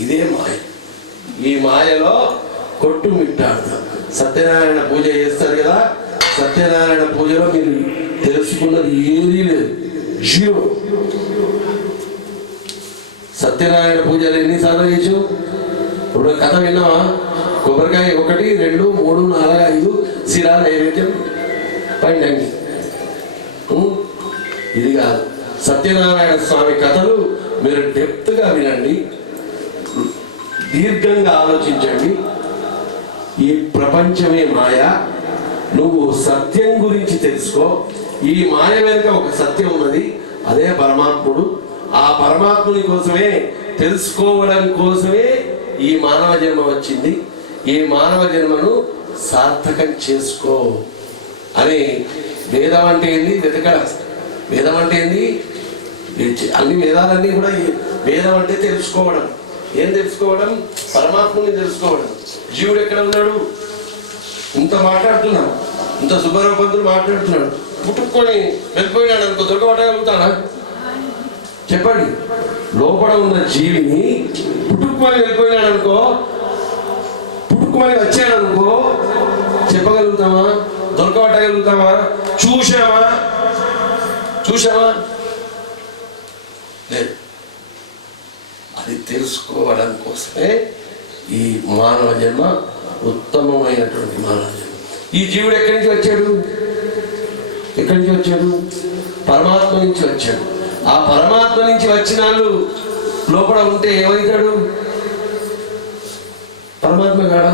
ఇదే మాయ. ఈ మాయలో కొట్టుమిట్టాడతాం. సత్యనారాయణ పూజ చేస్తారు కదా, సత్యనారాయణ పూజలో మీరు తెలుసుకున్నది ఏదీ లేదు, జీరో. సత్యనారాయణ పూజలు ఎన్నిసార్లు చేసావు? ఇప్పుడు కథ విన్నావా? కొబ్బరికాయ 1 2 3 4 5 సిరా నైవేద్యం పండంగి. ఇది కాదు. సత్యనారాయణ స్వామి కథలు మీరు డెప్త్గా వినండి, దీర్ఘంగా ఆలోచించండి. ఈ ప్రపంచమే మాయ, నువ్వు సత్యం గురించి తెలుసుకో. ఈ మాయ వెనుక ఒక సత్యం ఉన్నది, అదే పరమాత్ముడు. ఆ పరమాత్ముని కోసమే, తెలుసుకోవడం కోసమే ఈ మానవ జన్మ వచ్చింది. ఈ మానవ జన్మను సార్థకం చేసుకో అని. వేదం అంటే ఏంది? వెతకడం. వేదం అంటే ఏంది? అన్ని వేదాలన్నీ కూడా వేదం అంటే తెలుసుకోవడం. ఏం తెలుసుకోవడం? పరమాత్ముని తెలుసుకోవడం. జీవుడు ఎక్కడ ఉన్నాడు? ఇంత మాట్లాడుతున్నాం, ఇంత సుబ్బారావు పంతులు మాట్లాడుతున్నాడు, పుట్టుకొని వెళ్ళిపోయినాడు అనుకో, దొరకబట్టగలుగుతానా? చెప్పండి. లోపల ఉన్న జీవిని పుట్టుకొని వెళ్ళిపోయినాడు అనుకో, పుట్టుకొని వచ్చాడు అనుకో, చెప్పగలుగుతామా? దొరకబట్టగలుగుతామా? చూసామా? లేదు. అది తెలుసుకోవడం కోసమే ఈ మానవ జన్మ ఉత్తమమైనటువంటి మానవ జన్మ. ఈ జీవుడు ఎక్కడి నుంచి వచ్చాడు? ఎక్కడి నుంచి వచ్చాడు? పరమాత్మ నుంచి వచ్చాడు. ఆ పరమాత్మ నుంచి వచ్చిన వాళ్ళు లోపల ఉంటే ఏమవుతాడు? పరమాత్మ గాడా?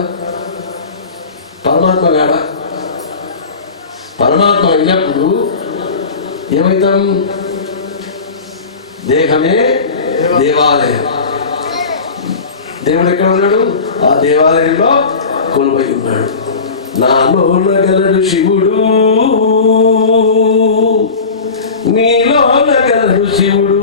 పరమాత్మ గాడా? పరమాత్మ అయినప్పుడు ఏమవుతాం? దేహమే దేవాలయం. దేవుడు ఎక్కడ ఉన్నాడు? ఆ దేవాలయంలో కొలువై ఉన్నాడు. నాలో గలడు శివుడు, నీలో గలడు శివుడు.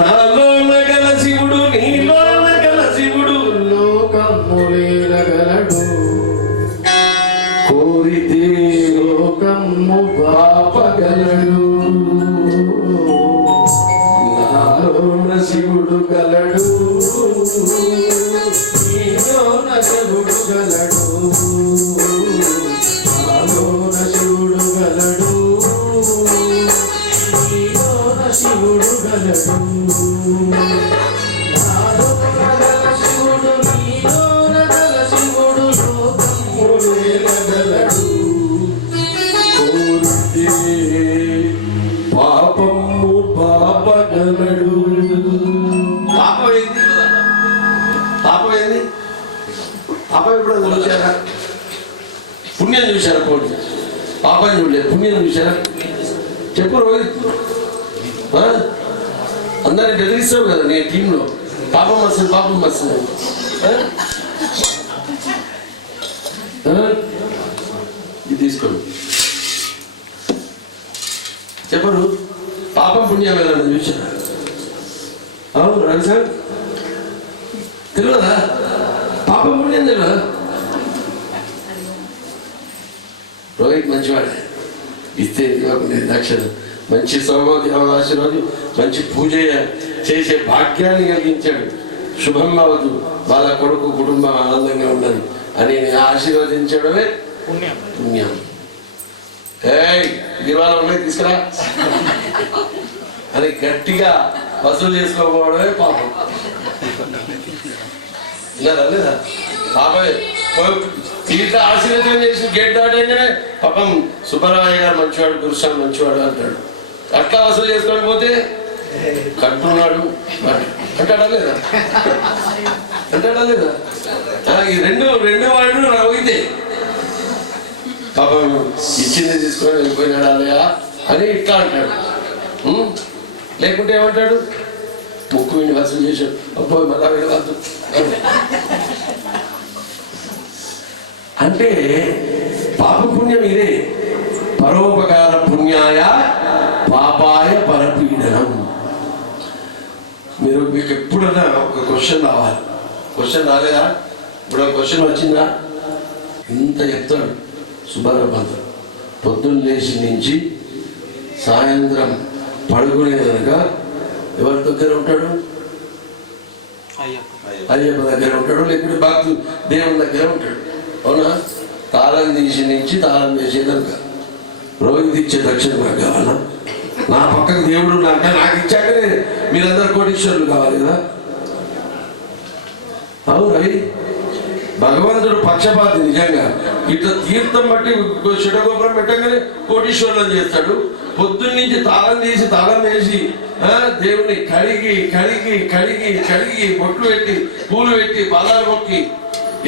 నాలో గల శివుడు, నీలో గల శివుడు. లోకములేలగలడు, కోరితే లోకము పాపగలడు. నాలోన శివుడు గలడు, నీలోన శివుడు గలడు, నాలోన శివుడు గలడు, నీలోన శివుడు గలడు. నాలోన గల శివుడు, నీలోన గల శివుడు, లోకములేలగలడు. కోరితే పాపము పాపగలడు. పాపం ఏంది? పాపం ఏంది? పాపం ఎప్పుడు చూసారా? పుణ్యం చూసారా? పోటీ పాపం చూడలేదు, పుణ్యం చూసారా? చెప్పు రోహిత్. అందరిని బెదిరిస్తావు కదా నీ టీంలో, పాపం వస్తుంది, పాపం వస్తుంది. ఇది తీసుకోండి. చెప్పరు పాపం పుణ్యం ఏదన్నా చూసారా? అవును రవి సార్ తెలియదా? పాపం పుణ్యం తెలియదా? రోహిత్ మంచివాడే, ఇస్తే దక్షిణ మంచి సౌభాగ్యం ఆశీర్వాదం, మంచి పూజ చేసే భాగ్యాన్ని కలిగించాడు. శుభం అవ్వదు, వాళ్ళ కొడుకు కుటుంబం ఆనందంగా ఉన్నది అని ఆశీర్వదించడమే పుణ్యం. గిరివాల ఉన్నాయి తీసుకురా అని గట్టిగా వసూలు చేసుకోకపోవడమే పాపం. విన్నారా లేదా? పాపమే ఇట్లా ఆశీర్వచనం చేసి గేట్ దాటంగానే పాపం సుబ్బరామయ్య గారు మంచివాడు, గురుస్వామి మంచివాడు అంటాడు. అట్లా వసూలు చేసుకొని పోతే కట్టున్నాడు అంటాడా లేదా? అంటాడా లేదా? ఈ రెండు వాళ్ళు రవితే పాపం ఇచ్చింది తీసుకొని వెళ్ళిపోయినాడు అన్నయ్య అని ఇట్లా అంటాడు. లేకుంటే ఏమంటాడు? ముక్కు విని వసూలు చేశాడు, అబ్బో మళ్ళా వెళ్ళవద్దు అంటే పాప పుణ్యం ఇదే. పరోపకార పుణ్యాయ పాపాయ పరపీడనం. మీకు ఎప్పుడన్నా ఒక క్వశ్చన్ రావాలి. క్వశ్చన్ రాలేదా? ఇప్పుడు ఒక క్వశ్చన్ వచ్చిందా? ఇంత చెప్తాడు సుబ్బారావు పంతులు. పొద్దున్న లేచి నుంచి సాయంత్రం పడుకునే కనుక ఎవరి దగ్గర ఉంటాడు? అయ్యప్ప దగ్గర ఉంటాడు, లేకపోతే భక్తు దేవుని దగ్గర ఉంటాడు. అవునా? తాళం తీసి నుంచి తాళం చేసే కనుక రోహిత్ ఇచ్చే దక్షిణ నాకు కావాలా? నా పక్కకు దేవుడు నాకు ఇచ్చాకనే మీరందరూ కోటీశ్వరులు కావాలి కదా? అవును రవి, భగవంతుడు పక్షపాతి నిజంగా. ఇట్లా తీర్థం బట్టి శిడగోపురం పెట్టగానే కోటీశ్వరులను చేస్తాడు. పొద్దున్న నుంచి తాళం తీసి తాళం వేసి దేవుని కడిగి కడిగి కడిగి కడిగి బొట్లు పెట్టి పూలు పెట్టి పాదాలు మొక్కి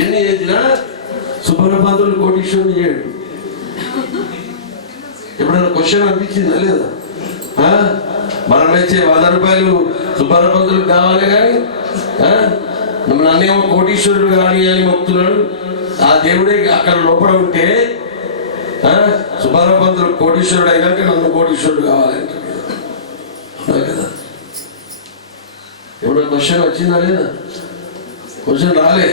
ఎన్ని చేసినా సుబ్బరపంతులు కోటీశ్వరుని చేయడు. ఎప్పుడైనా క్వశ్చన్ అనిపించిందా లేదా? మనం ఇచ్చే 100 రూపాయలు సుబ్బరపంతులకు కావాలి కానీ నన్నేమో కోటీశ్వరుడు కానీ అని మొక్కుతున్నాడు. ఆ దేవుడే అక్కడ లోపల ఉంటే సుబ్బరపంతులు కోటీశ్వరుడు అయినాక నన్ను కోటీశ్వరుడు కావాలంటే కదా. ఎప్పుడో క్వశ్చన్ వచ్చిందా లేదా? క్వశ్చన్ రాలే.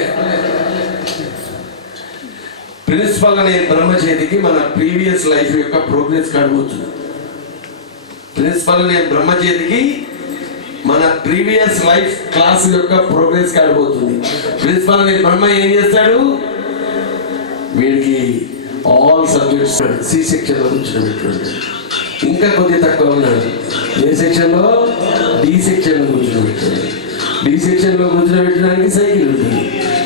ప్రిన్సిపల్ అనే బ్రహ్మ చేతికి మన ప్రీవియస్ లైఫ్ యొక్క ప్రోగ్రెస్ కార్డు పోతుంది. ప్రిన్సిపల్ అనే బ్రహ్మ చేతికి మన ప్రీవియస్ లైఫ్ క్లాస్ యొక్క ప్రోగ్రెస్ కార్డు పోతుంది. ప్రిన్సిపల్ అనే బ్రహ్మ ఏం చేస్తాడు? వీడికి ఆల్ సబ్జెక్ట్స్ సి సెక్షన్ లో కూర్చోబెట్టాడు. ఇంకా కొద్దిగా తక్కువ ఉన్నాడు. ఏ సెక్షన్ లో? డి సెక్షన్ లో కూర్చోబెట్టాడు. డి సెక్షన్ లో కూర్చోబెట్టడానికి సైకిల్ ఉంటుంది.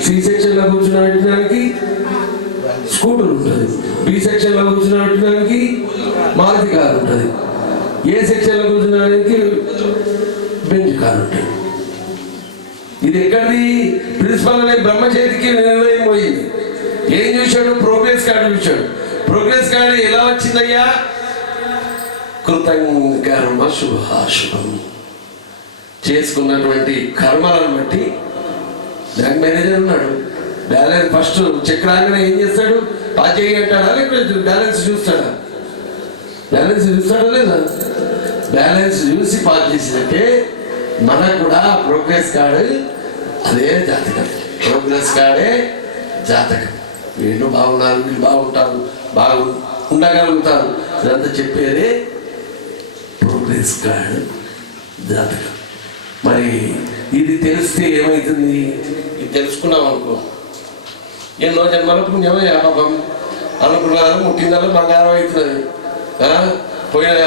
సి సెక్షన్ లో కూర్చోబెట్టడానికి స్కూటర్ ఉంటుంది. బి సెక్షన్ లో కూర్చోబెట్టడానికి మారుతి కారు ఉంటుంది. ఏ సెక్షన్ లో కూర్చోడానికి బెంచ్ కారు ఉంటుంది. ఇది ఎక్కడిది? ప్రిన్సిపల్ అనే బ్రహ్మ చేతికి నిర్ణయం పోయింది. ఏం చూశాడు? ప్రోగ్రెస్ కార్డు చూశాడు. ప్రోగ్రెస్ కార్డు ఎలా వచ్చిందయ్యా? కృతజ్ఞ శుభాశుభం చేసుకున్నటువంటి కర్మలను బట్టి బ్యాంక్ మేనేజర్ ఉన్నాడు. బ్యాలెన్స్ ఫస్ట్ చెక్ రాగానే ఏం చేస్తాడు? పాస్ చేయి అంటాడా లేకపోతే బ్యాలెన్స్ చూస్తాడా? బ్యాలెన్స్ చూస్తాడా లేదా? బ్యాలెన్స్ చూసి పాస్ చేసినట్టే మనకు కూడా ప్రోగ్రెస్ కార్డు అదే జాతకం. ప్రోగ్రెస్ కార్డే జాతకం. వీళ్ళు బాగున్నారు, వీళ్ళు బాగుంటారు, ఉండగలుగుతారు, ఇదంతా చెప్పేదే ప్రోగ్రెస్ కార్డు జాతకం. మరి ఇది తెలిస్తే ఏమవుతుంది? ఇది తెలుసుకున్నాం అనుకో, ఎన్నో జన్మల పుణ్యమే పాపం అనుకున్నారు. ముట్టిందలో బంగారం అవుతున్నది. పోయిన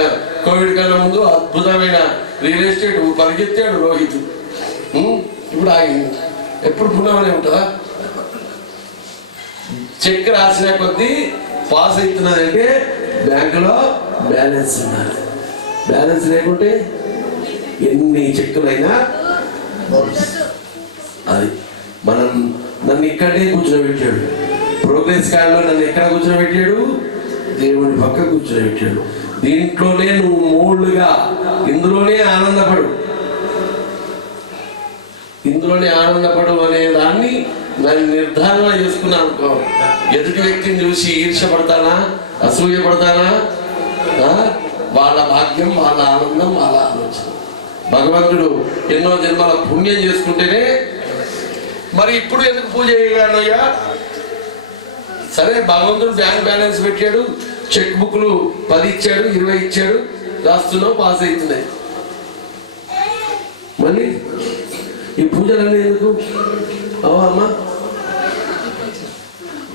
కోవిడ్ కన్నా ముందు అద్భుతమైన రియల్ ఎస్టేట్ పరిగెత్తాడు రోహిత్. ఇప్పుడు ఆగింది. ఎప్పుడు పుణ్యమనే ఉంటుందా? చెక్ రాసిన కొద్దీ పాస్ అవుతున్నది అంటే బ్యాంకులో బ్యాలెన్స్ ఉండాలి. బ్యాలెన్స్ లేకుంటే ఎన్ని చెక్కులైనా అది. మనం నన్ను ఇక్కడే కూర్చోబెట్టాడు. ప్రోగ్రెస్ కార్డులో నన్ను ఎక్కడ కూర్చోబెట్టాడు? దేవుని పక్క కూర్చోబెట్టాడు. దీంట్లోనే నువ్వు మూడుగా ఇందులోనే ఆనందపడు, ఇందులోనే ఆనందపడు అనే దాన్ని నన్ను నిర్ధారణ చేసుకున్నాను అనుకో. ఎదుటి వ్యక్తిని చూసి ఈర్షపడతానా, అసూయ పడతానా, వాళ్ళ భాగ్యం, వాళ్ళ ఆనందం, వాళ్ళ ఆలోచన. భగవంతుడు ఎన్నో జన్మల పుణ్యం చేసుకుంటేనే. మరి ఇప్పుడు ఎందుకు పూజ చేయగలయ్యా? సరే, భగవంతుడు బ్యాంక్ బ్యాలెన్స్ పెట్టాడు, చెక్ బుక్లు 10 ఇచ్చాడు, 20 ఇచ్చాడు, రాస్తున్నావు, పాస్ అవుతున్నాయి. మళ్ళీ ఈ పూజలన్నీ ఎందుకు? అవమ్మా,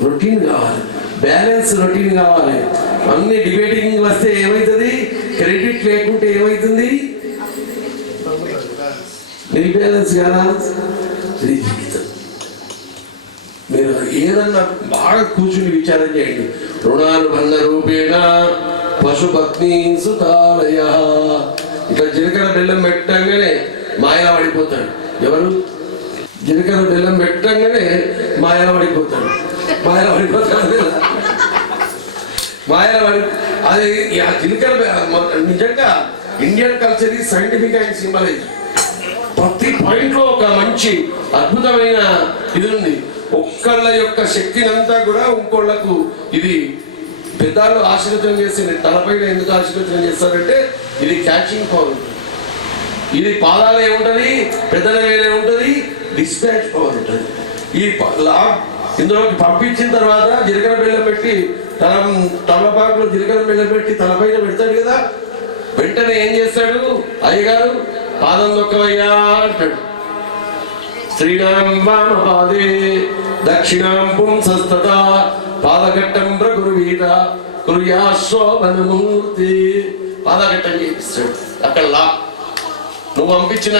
రొటీన్ కావాలి, బ్యాలెన్స్ రొటీన్ కావాలి. అన్ని డిబేటింగ్ వస్తే ఏమవుతుంది? క్రెడిట్ లేకుంటే ఏమవుతుంది? బ్యాలెన్స్ కాదా? జీవితం. మీరు ఏదన్నా బాగా కూర్చుని విచారం చేయండి. రుణాలు బంధ రూపేణ పశుపత్ని సుతాలయ. ఇట్లా జీలకర్ర బెల్లం పెట్టంగానే మాయలా పడిపోతాడు. ఎవరు? జీలకర్ర బెల్లం పెట్టంగానే మాయలా పడిపోతాడు. మాయలా పడిపోతాడు. మాయలా పడి అది ఆ జీలకర్ర నిజంగా ఇండియన్ కల్చర్ ఈ సైంటిఫిక్ అండ్ సింబలైజ్. ప్రతి పాయింట్ లో ఒక మంచి అద్భుతమైన ఇది ఉంది. ఒక్కళ్ళ యొక్క శక్తిని అంతా కూడా ఇంకోళ్లకు ఇది పెద్దలు ఆశీర్వచనం చేసింది. తలపైన ఎందుకు ఆశీర్వచనం చేస్తారంటే ఇది క్యాచింగ్ పవర్ ఉంటుంది. ఇది పాదాలు ఏముంటది, పెద్దల వేలే ఉంటుంది, డిస్పాచ్ పవర్ ఉంటుంది. ఈ ఇందులోకి పంపించిన తర్వాత జీలకర్ర బెల్లం పెట్టి తలపాకులో జీలకర్ర బెల్లం పెట్టి తలపైన పెడతాడు కదా. వెంటనే ఏం చేస్తాడు అయ్యగారు? పాదం నొక్కవయ్యా అంటాడు. శ్రీనాం వామపాదే దక్షిణాం పుంసస్తత పాదఘట్టం ప్రగురువీత కుర్యాశోభనమూర్తి. పాదఘట్టం చేపిస్తాడు. అక్కడ నువ్వు పంపించిన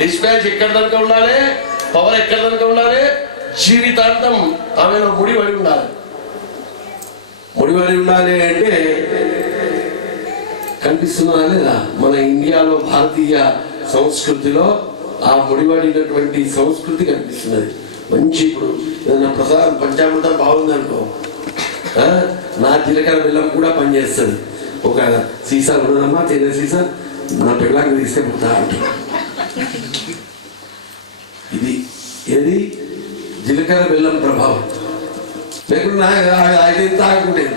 డిస్పాచ్ ఎక్కడ దానిక ఉండాలి, పవర్ ఎక్కడ దానిక ఉండాలి, జీవితాంతం ఆమెలో ముడిపడి ఉండాలి. ముడిపడి ఉండాలి అంటే కనిపిస్తున్నా లేదా? మన ఇండియాలో భారతీయ సంస్కృతిలో ఆ ముడిపడినటువంటి సంస్కృతి కనిపిస్తున్నది. మంచి ఇప్పుడు ఏదైనా ప్రసాదం పంచామృతం బాగుంది అనుకో, నా జీలకర్ర బెల్లం కూడా పనిచేస్తుంది. ఒక సీసా ఉన్నదమ్మా, తినే సీసా, నా పిల్లలకు తీసుకెళ్తా అంటారు. ఇది ఏది? జీలకర్ర బెల్లం ప్రభావం. లేకుండా అయితే తాగకుండేది,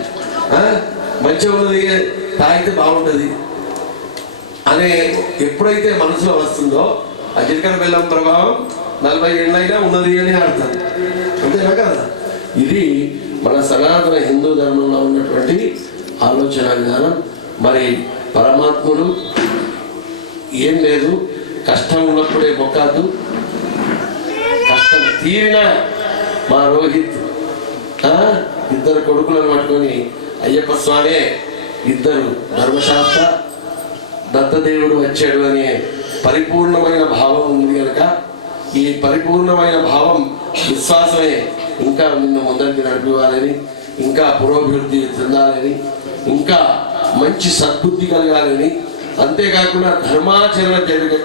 మంచిగా ఉన్నది తాగితే బాగుంటుంది అనే ఎప్పుడైతే మనసులో వస్తుందో ఆ జీలకర్ర బెల్లం ప్రభావం 40 ఏళ్ళైనా ఉన్నది అని అర్థం. అంతేనా కదా? ఇది మన సనాతన హిందూ ధర్మంలో ఉన్నటువంటి ఆలోచన విధానం. మరి పరమాత్ముడు ఏం లేదు, కష్టం ఉన్నప్పుడే మొక్కాదు. కష్టం తీరిన మా రోహిత్ 2 కొడుకులను పట్టుకొని అయ్యప్ప స్వామి 2 ధర్మశాస్త్ర దత్తదేవుడు వచ్చాడు అనే పరిపూర్ణమైన భావం ఉంది కనుక ఈ పరిపూర్ణమైన భావం విశ్వాసమే ఇంకా నిన్ను ముందరికి నడిపివ్వాలని, ఇంకా పురోభివృద్ధి చెందాలని, ఇంకా మంచి సద్బుద్ధి కలగాలని, అంతేకాకుండా ధర్మాచరణ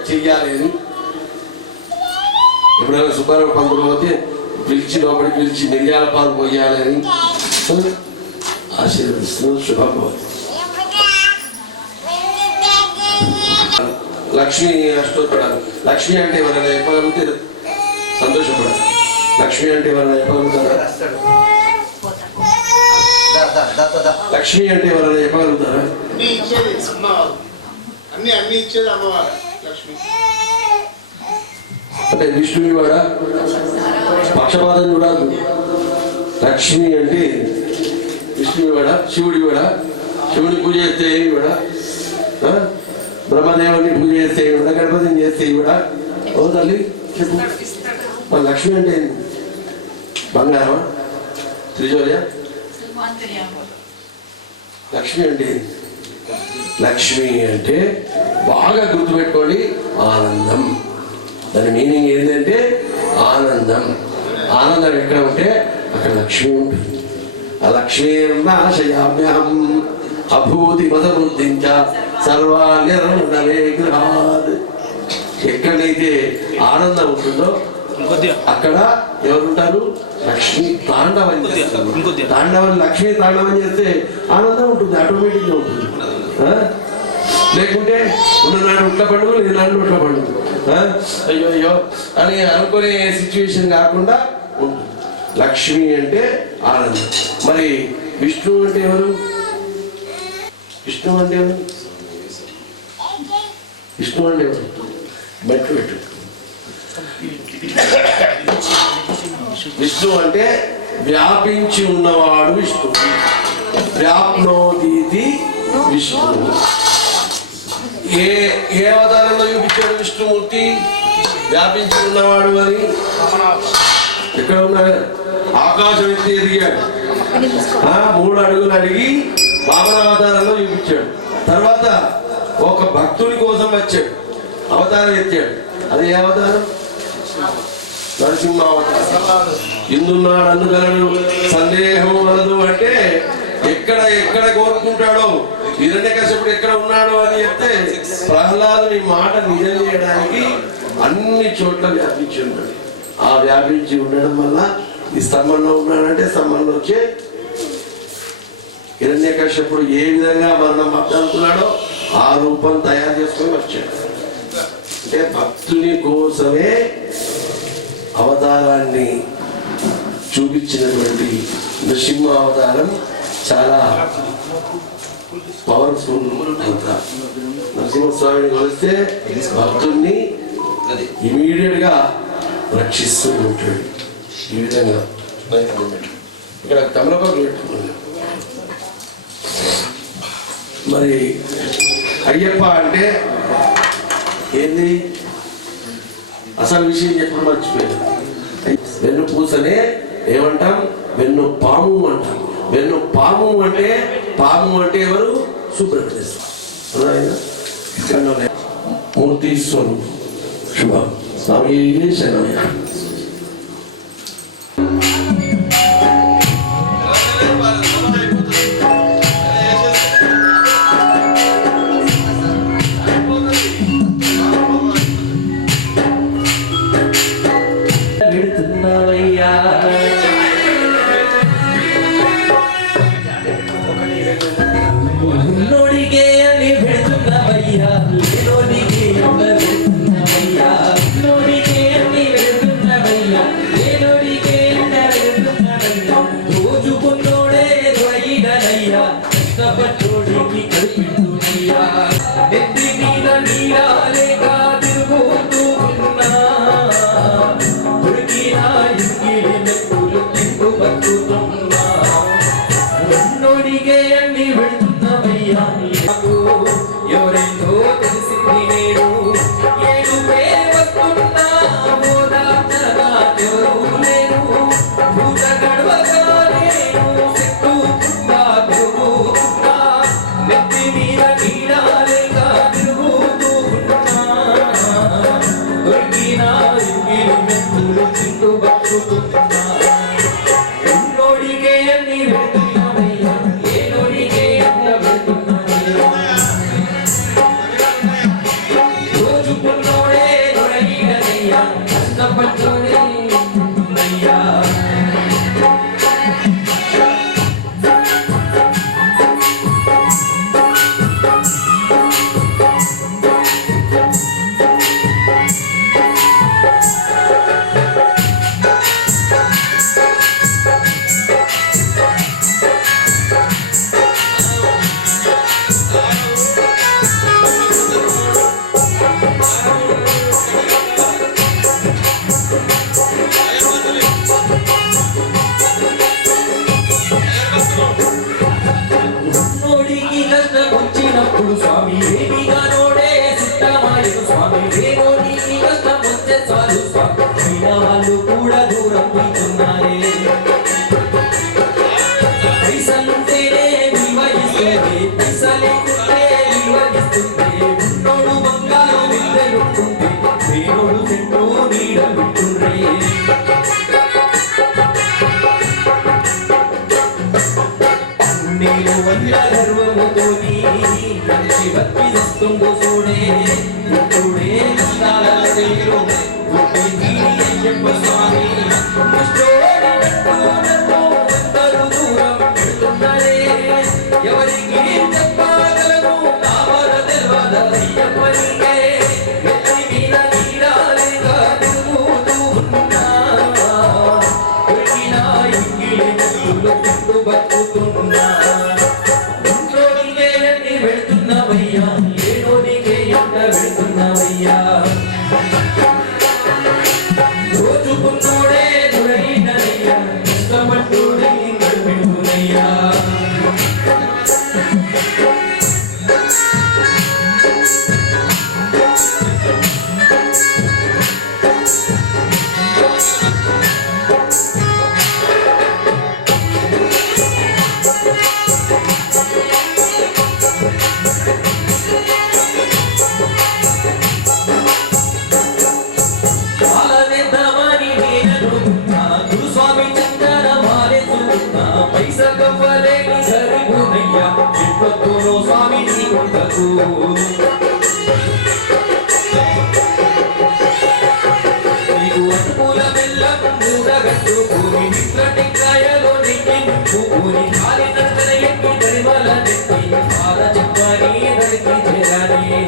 చెయ్యాలని. ఎప్పుడైనా సుబ్బారావు పంతులు పోతే పిలిచి లోపలికి పిలిచి మిరియాల పాలు పోయాలని ఆశీర్వదిస్తున్నాను. శుభం భవతి. లక్ష్మి అష్టోత్తరాలు. లక్ష్మి అంటే ఎవరైనా చెప్పగలిగితే సంతోషపడాలి. లక్ష్మి అంటే ఎవరైనా చెప్పగలుగుతారా? లక్ష్మి అంటే ఎవరైనా చెప్పగలుగుతారా? అంటే విష్ణువి వాడా పక్షపాతం చూడాలి. లక్ష్మి అంటే విష్ణువి వాడా, శివుడి వాడా? శివుని పూజ చేస్తే ఏమి కూడా, బ్రహ్మదేవుని పూజ చేస్తే కూడా, గణపతిని చేస్తే కూడా. ఓ తల్లి చెప్పు. మన లక్ష్మి అంటే బంగారమా, త్రిజోర్య? లక్ష్మి అంటే లక్ష్మి అంటే బాగా గుర్తుపెట్టుకోండి, ఆనందం. దాని మీనింగ్ ఏంటంటే ఆనందం. ఆనందం ఎక్కడ ఉంటే అక్కడ లక్ష్మి ఉంటుంది. ఆ లక్ష్మీ నాశయామ్యహం అభూతి మదబుద్ధించ సర్వాణ్యగ్రహాద్. ఎక్కడైతే ఆనందం ఉంటుందో అక్కడ ఎవరుంటారు? లక్ష్మి తాండవం చేస్తారు. తాండవం, లక్ష్మీ తాండవం చేస్తే ఆనందం ఉంటుంది, ఆటోమేటిక్గా ఉంటుంది. లేకుంటే ఉన్ననాడు ఉట్ల పండుగ, లేనాడు ఉట్ల పండుగ, అయ్యో అయ్యో అని అనుకునే సిచ్యువేషన్ కాకుండా ఉంటుంది. లక్ష్మి అంటే ఆనందం. మరి విష్ణువు అంటే ఎవరు? విష్ణువు అంటే ఎవరు? విష్ణు అంటే మెట్టు పెట్టు. విష్ణు అంటే వ్యాపించి ఉన్నవాడు విష్ణు. వ్యాప్నోదీతి విష్ణు. ఏ ఏ అవతారంలో చూపించాడు విష్ణుమూర్తి వ్యాపించి ఉన్నవాడు అని? ఎక్కడ ఉన్నాడు? ఆకాశం ఎత్తి ఎదిగాడు. 3 అడుగులు అడిగి వామన అవతారంలో చూపించాడు. తర్వాత ఒక భక్తుని కోసం వచ్చాడు, అవతారం ఎత్తాడు. అది ఏ అవతారం? నరసింహ అవతారం. ఇందున్నాడు అందుగలడు సందేహం వలదు అంటే ఎక్కడ కోరుకుంటాడో, హిరణ్యకశిపుడు ఎక్కడ ఉన్నాడో అని చెప్తే ప్రహ్లాదుని మాట నిజం చేయడానికి అన్ని చోట్ల వ్యాపించి ఉన్నాడు. ఆ వ్యాపించి ఉండడం వల్ల ఈ స్తంభంలో ఉన్నాడంటే స్తంభంలో వచ్చే హిరణ్యకశిపుడు ఏ విధంగా మరణం అనుకున్నాడో ఆ రూపం తయారు చేసుకొని వచ్చాడు. అంటే భక్తుని కోసమే అవతారాన్ని చూపించినటువంటి నృసింహ అవతారం చాలా పవర్ఫుల్ అవతారం. నరసింహస్వామిని కొలిస్తే భక్తుల్ని ఇమీడియట్ గా రక్షిస్తూ ఉంటాడు. ఈ విధంగా ఇక్కడ తమలపాకు పెట్టుకున్నాడు. మరి అయ్యప్ప అంటే ఏంది? అసలు విషయం చెప్పడం మర్చిపోయాను. వెన్ను పూసనే ఏమంటాం? వెన్ను పాము అంటాం. వెన్ను పాము అంటే ఎవరు? సుబ్రహ్మణ్య స్వామి. మూర్తి స్వరూపం. శుభం. స్వామి శరణయ్య. వెళ్తున్నా అయ్యా ఎట్లొత్తునో స్వామి నీ గుండకు నీకు అటుకుల బెల్లం మూడగట్టు భూమి నిద్ర టెంకాయలో నెక్కి భూమి కాలి నడకన ఎక్కి దరిమల నెక్కి పాద చెప్పని దరికి చేరాని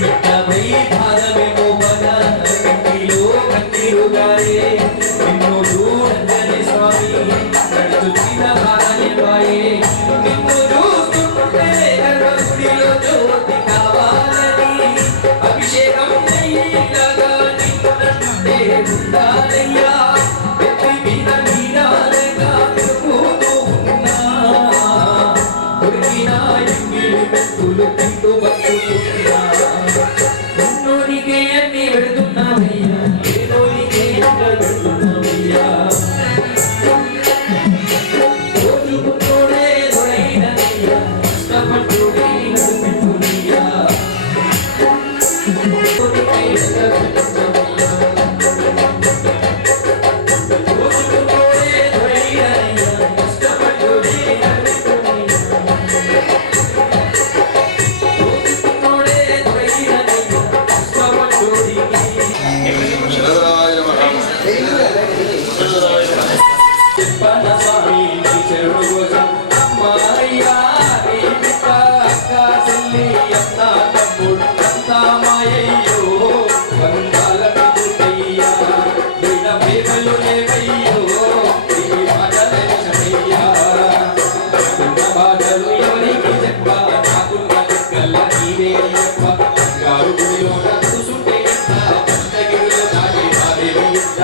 మెట్టమై భారమేమో పదలో కన్నీరుగారే నిన్ను చూడండి స్వామి నడుచున్న భారాన్ని బాయే నిన్ను చూస్తుంటే గర్భగుడిలో జ్యోతి కావాలని అభిషేకం నెయ్యిలాగా నిన్నంటే ఉండాలయ్యా ఎత్తి మీద నీరాలేగా తిరుగుతూ ఉన్నా దొరికిన ఎంగిలి మెత్తులు తింటూ బతుకుతున్నా ఉన్నోనికే అన్ని పెడుతున్నావయ్యా ఏదోనికే ఎంత పెడుతున్నావయ్యా రోజుకున్నోడే దొరైనయ్యా కష్టపడ్డోడే నడిపెట్టునయ్యా రోజుకున్నోడే దొరైనయ్యా కష్టపడ్డోడే నడిపెట్టునయ్యా శరదరాయ నమః. చెప్పన స్వామి నీ చెరుడు కోసం అమ్మాయ్యా నీ బిడ్డ అక్క చెల్లి అన్న తమ్ముడు అంతా మాయయ్యో బంధాల పెట్టుకయ్యా వీణ ప్రేమలు లేవయ్యో ఈ బాధల విషమయ్యా నాకున్న బాధలు ఎవరికి చెప్ప నాకున్న దిక్కల నీవే అయ్యప్ప గారు గుడిలోన కూసుంటే ఎంత పంచగిరిలో దాటి రావేవి ఎంత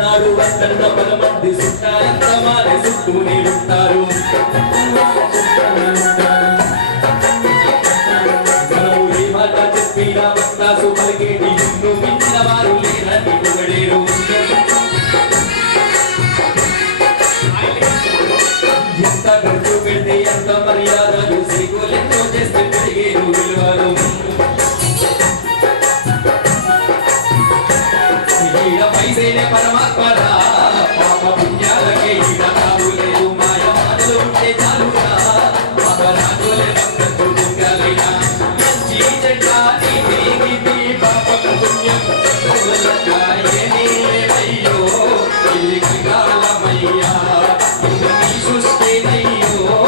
నాడు వంటన్న పదమంది చుట్టాలంత మారే చుట్టూనే ఉంటారు మనము ఏ మాట చెప్పినా వస్తాసు పలికేటి నిన్ను మించిన వారు లేరని పొగడేరు ఎంత ఖర్చు పెడితే ఎంత మర్యాదలు సిగ్గులెంతో చేస్తే పెరిగేరు విలువలు పైసేనే పరమాత్మరా పాప పుణ్యాలకే ఈడ తావు లేదు మాయ మాటలు ఉంటే చాలురా పాపరాజులే భక్తు దుఃఖాలైనా మంచి చెడ్డ నీతి పాపం పుణ్యం ఏమీ లేవయ్యో ఇది కాలమయ్యా ఇది నీ సృష్టినయ్యో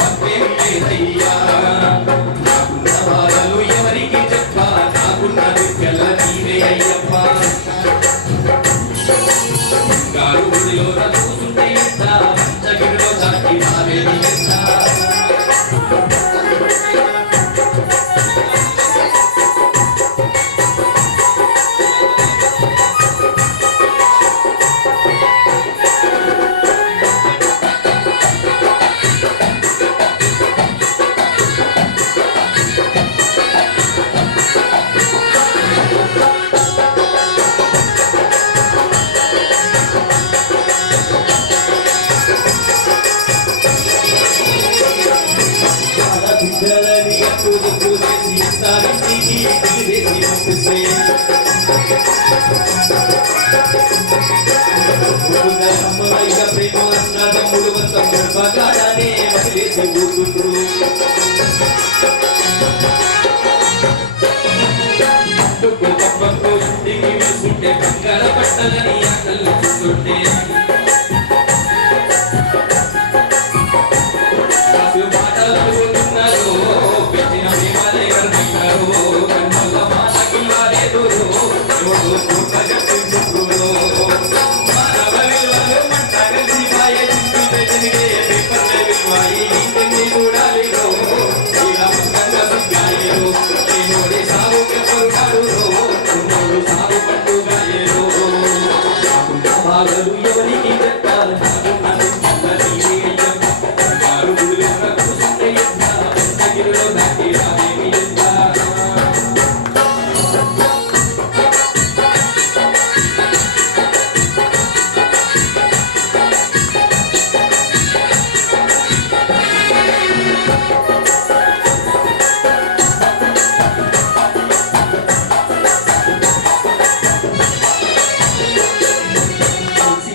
తప్పేం లేదయ్యా నాకున్న బాధలు ఎవరికి చెప్ప నాకున్న దిక్కల నీవే అయ్యప్ప గారు గుడిలో చూస్తుంటే ఎంత పంచగిరిలో దాటి రావేది ఎంత బిడ్డలని అప్పులు చేసి ఇస్తారింటికి తీరేసి పంపిస్తే అమ్మయ్య ప్రేమ అన్న తమ్ముడు మొత్తం గర్భగానే వదిలేసి ఊరుకుండ్రు అడ్డుకు తప్పకు ఇంటికి వేసుకుంటే బంగార పట్టలని ఆకలి చూస్తుంటే సాగు పట్టుగా ఏదో బాధలు ఎవరికి చెప్పాలి నాకు నన్ను నీవే అయ్యప్ప బంగారు గుడిలో కూర్చుంటే ఎంత పెద్దగిరిలో దాటి రావేమి ఎంత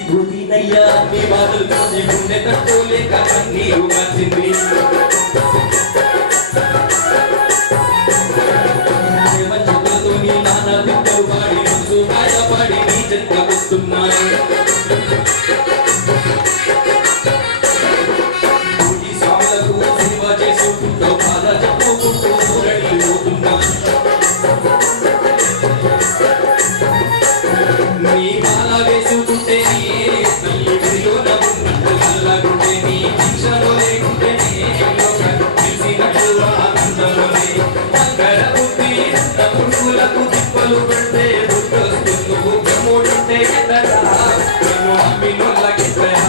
బుద్ధినయ్యా మీ బాధలు చూసి గుండె తట్టుకోలేక కన్నీరు మార్చింది ప్రేమచులతో నీ నాన్న తిప్పలు పాడి మనసు గాయపడి నీ చెత్తకొస్తున్నాయి పూజి స్వాములకు సేవ చేసుకుంటూ బాధ చెప్పుకుంటూ ఊరడి పోతున్నాయి నీ మాల వేసుకుంటే తల్లి గుడిలో నవ్వుకుంటూ చల్లగుంటే నీ దీక్షలో లేకుంటే తెలిసినట్టు ఆనందంలోనే అక్కడ బుద్ధి పురుగులకు తిప్పలు పెడితే బుద్ధొస్తు నువ్వు బ్రహ్ముడుంటే ఎత్తరా మేము అమ్మినోళ్ళకెత్తరా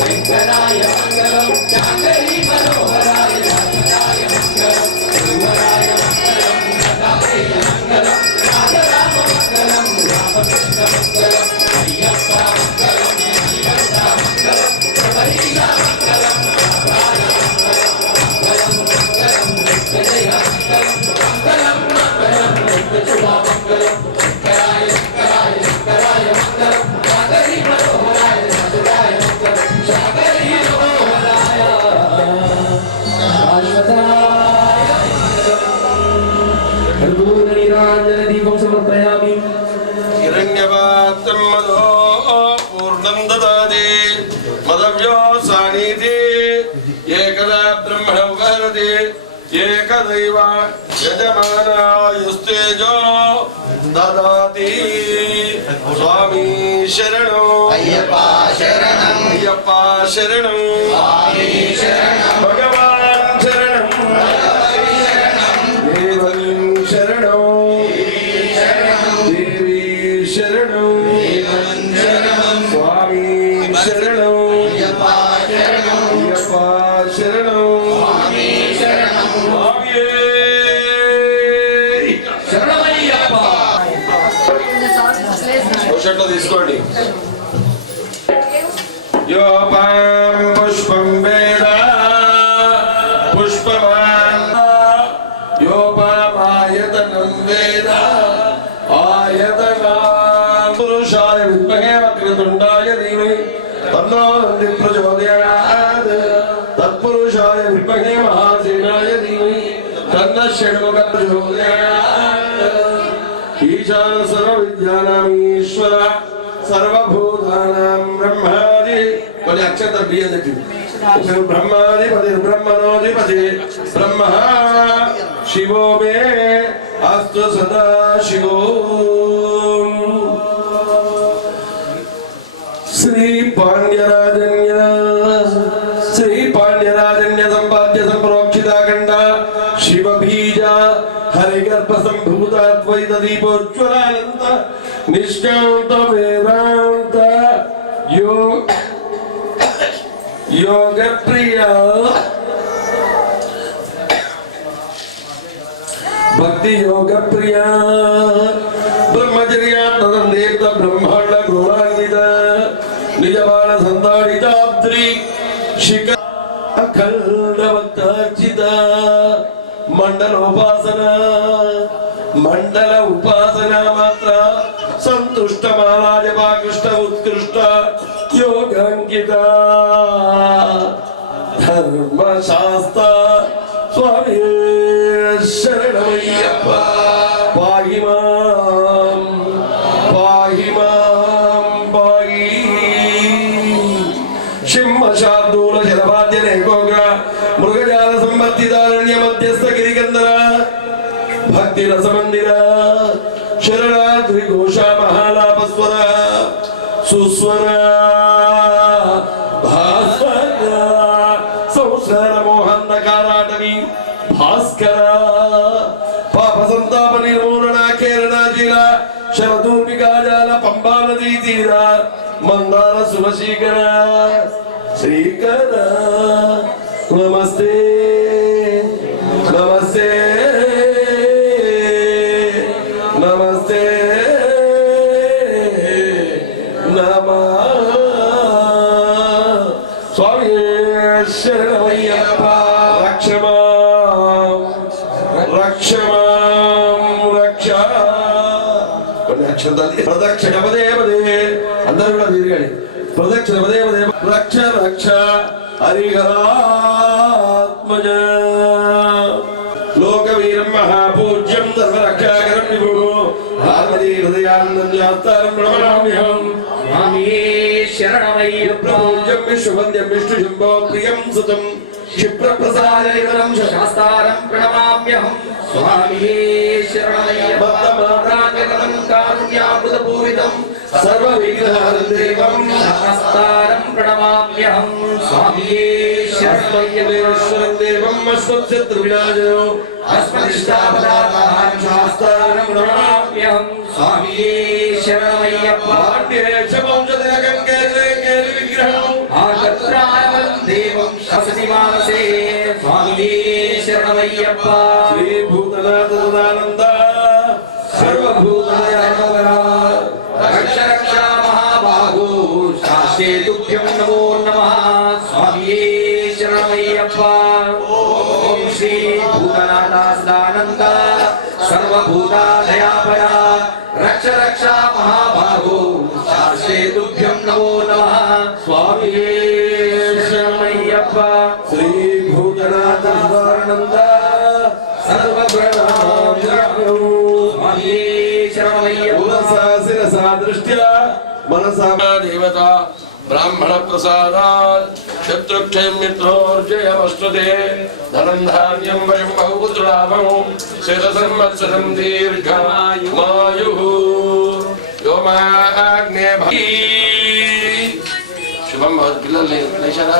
శంకరాయ మంగళం శాంకరీ మనోహరాయ శాశ్వతాయ మంగళం గురువరాయ మంగళం దత్తాత్రేయ మంగళం రాజరామ మంగళం రామకృష్ణ మంగళం అయ్యప్ప మంగళం శ్రీకంఠ మంగళం శబరీశ మంగళం రాధాయ మంగళం మంగళం మంగళం విజయ మంగళం మంగళం మంగళం శుభ మంగళం శంకరాయ శంకరాయ శంకరాయ మంగళం శాంకరీ మనోహరాయ శాశ్వతాయ మంగళం శాంకరీ మనోహరాయ శాశ్వతాయ కర్పూర నీరాంజన దీపం సమర్పయామి हिरण्यपात्रं मदो पूर्णं ददाति मदव्योसानीति एकदा ब्रह्मण उपहरति एकदैव यजमानायुस्तेजो ददाति स्वामी शरणो अय्यप्पा शरणं अय्यप्पा शरणं स्वामी शरणं भगवान् शरणं देवं शरणं देवी शरणं स्वामी शरणं अय्यप्पा शरणं अय्यप्पा शरणं स्वामी शरणं स्वामी శరణమయ్యప్ప పుష్పంలో తీసుకోండి యోపాం పుష్పం వేద పుష్పవాన్ యోపామాయతనం వేద ఆయతనాం పురుషాయ విద్మహే వక్రతుండాయ ధీమహి తన్నో నంది ప్రచోదయాత్ తత్పురుషాయ విద్మహే మహాసేనాయ ధీమహి తన్నో షణ్ముఖ ప్రచోదయాత్ ఈశాన సర్వ విద్యానాం ఈశ్వర సర్వభూతానాం బ్రహ్మాది కొన్ని అక్షర బియ్యది బ్రహ్మాధిపతి బ్రహ్మణోధిపతి బ్రహ్మ శివో మే అస్తు సదా శివో శ్రీ పాండ్యరాజన్య సంపాద్య సంప్రోక్షితాఖండ శివ బీజ హరిగర్భ సంభూతాద్వైత దీపోజ్వలానంద నిష్కాంత వేదాంత యోగ ప్రియ భక్తి యోగ ప్రియ బ్రహ్మచర్యాత్మదేత బ్రహ్మాండ గౌరాన్విత నిజబాల సంతాడితాబ్ద్రి శిఖ అఖండవక్తార్చిత మండలోపాసన మండల ఉపాసన మాత్ర సంతుష్ట మాలాజపాకృష్ట ఉత్కృష్ట యోగాంకిత ధర్మశాస్త్ర స్వామి శరణమయ్యప్ప పాహి మాం పాహి మాం పాహి సింహశార్దూల శరవాద్య నేకోగ్ర మృగజాల సంవర్తితారణ్య మధ్యస్థ గిరికందర భక్తి రసమందిర శరణాద్రి ఘోష మహాలాపస్వర సుస్వర భాస్వర సంసార మోహన్నకారాటవి భాస్కర పాప సంతాప నిర్మూలన కేరళాజిల శరదూర్మికాజాల పంబా నదీ తీర మందార సువశీకర శ్రీకర నమస్తే నమస్తే నమస్తే నమః స్వామి శరణమయ్యప్ప రక్షమాం రక్షమాం రక్ష కొన్ని అక్షంతాలు ప్రదక్షిణ పదే పదే అందరూ కూడా తిరగండి ప్రదక్షిణ పదే పదే రక్ష రక్ష హరిహరాత్మజ లోకవీరం మహాపూజ్యం సర్వరక్షాకరం విభుః పార్వతీ హృదయానందం శాస్త్రం ప్రణమామ్యహం స్వామి శరణమయ్యప్ప పూజ్యం విశ్వవంద్యం విష్ణు శంభో ప్రియం సుతం క్షిప్రప్రసాదం శాస్త్రం ప్రణమామ్యహం స్వామి శరణమయ్యప్ప మాతాంగతం కారుణ్యామృతపూరితం సర్వ విఘ్నహరం దేవం శాస్త్రం ప్రణమామ్యహం స్వామి శరణమయ్యేశ్వరం దేవం అశ్వత్శత్రు వినాశనం అస్మదిష్టాపదార్థాన్ శాస్త్రం ప్రణమామ్యహం స్వామి శరణమయ్యప్ప పాండ్యేశ వంశతిలకం కేలి విగ్రహం ఆగత్ర శరణమయ్యప్ప శ్రీ భూతనాథ సదానంద సర్వభూతదయాకర రక్ష రక్ష మహాబాహో శాస్త్రే తుభ్యం నమో నమః స్వామియే శరణమయ్యప్ప ఓం శ్రీ భూతనాథ సదానంద సర్వభూతదయాపర రక్ష రక్ష మహాబాహో శాస్త్రే తుభ్యం నమో నమః స్వామియే శరణమయ్యప్ప శ్రీ భూతనాథ సదానంద సర్వప్రణామ్యహం స్వామియే శరణమయ్యప్ప మనసా శిరసా దృష్ట్యా మనసా దేవత బ్రాహ్మణ ప్రసాదాత్ శత్రుక్షయం మిత్రోర్జయమస్తుతే ధనం ధాన్యం వశం బహుపుత్రలాభం శతసంవత్సరం దీర్ఘమాయుః వ్యోమాగ్నే శుభం భవతు పిల్లలు లేచారా?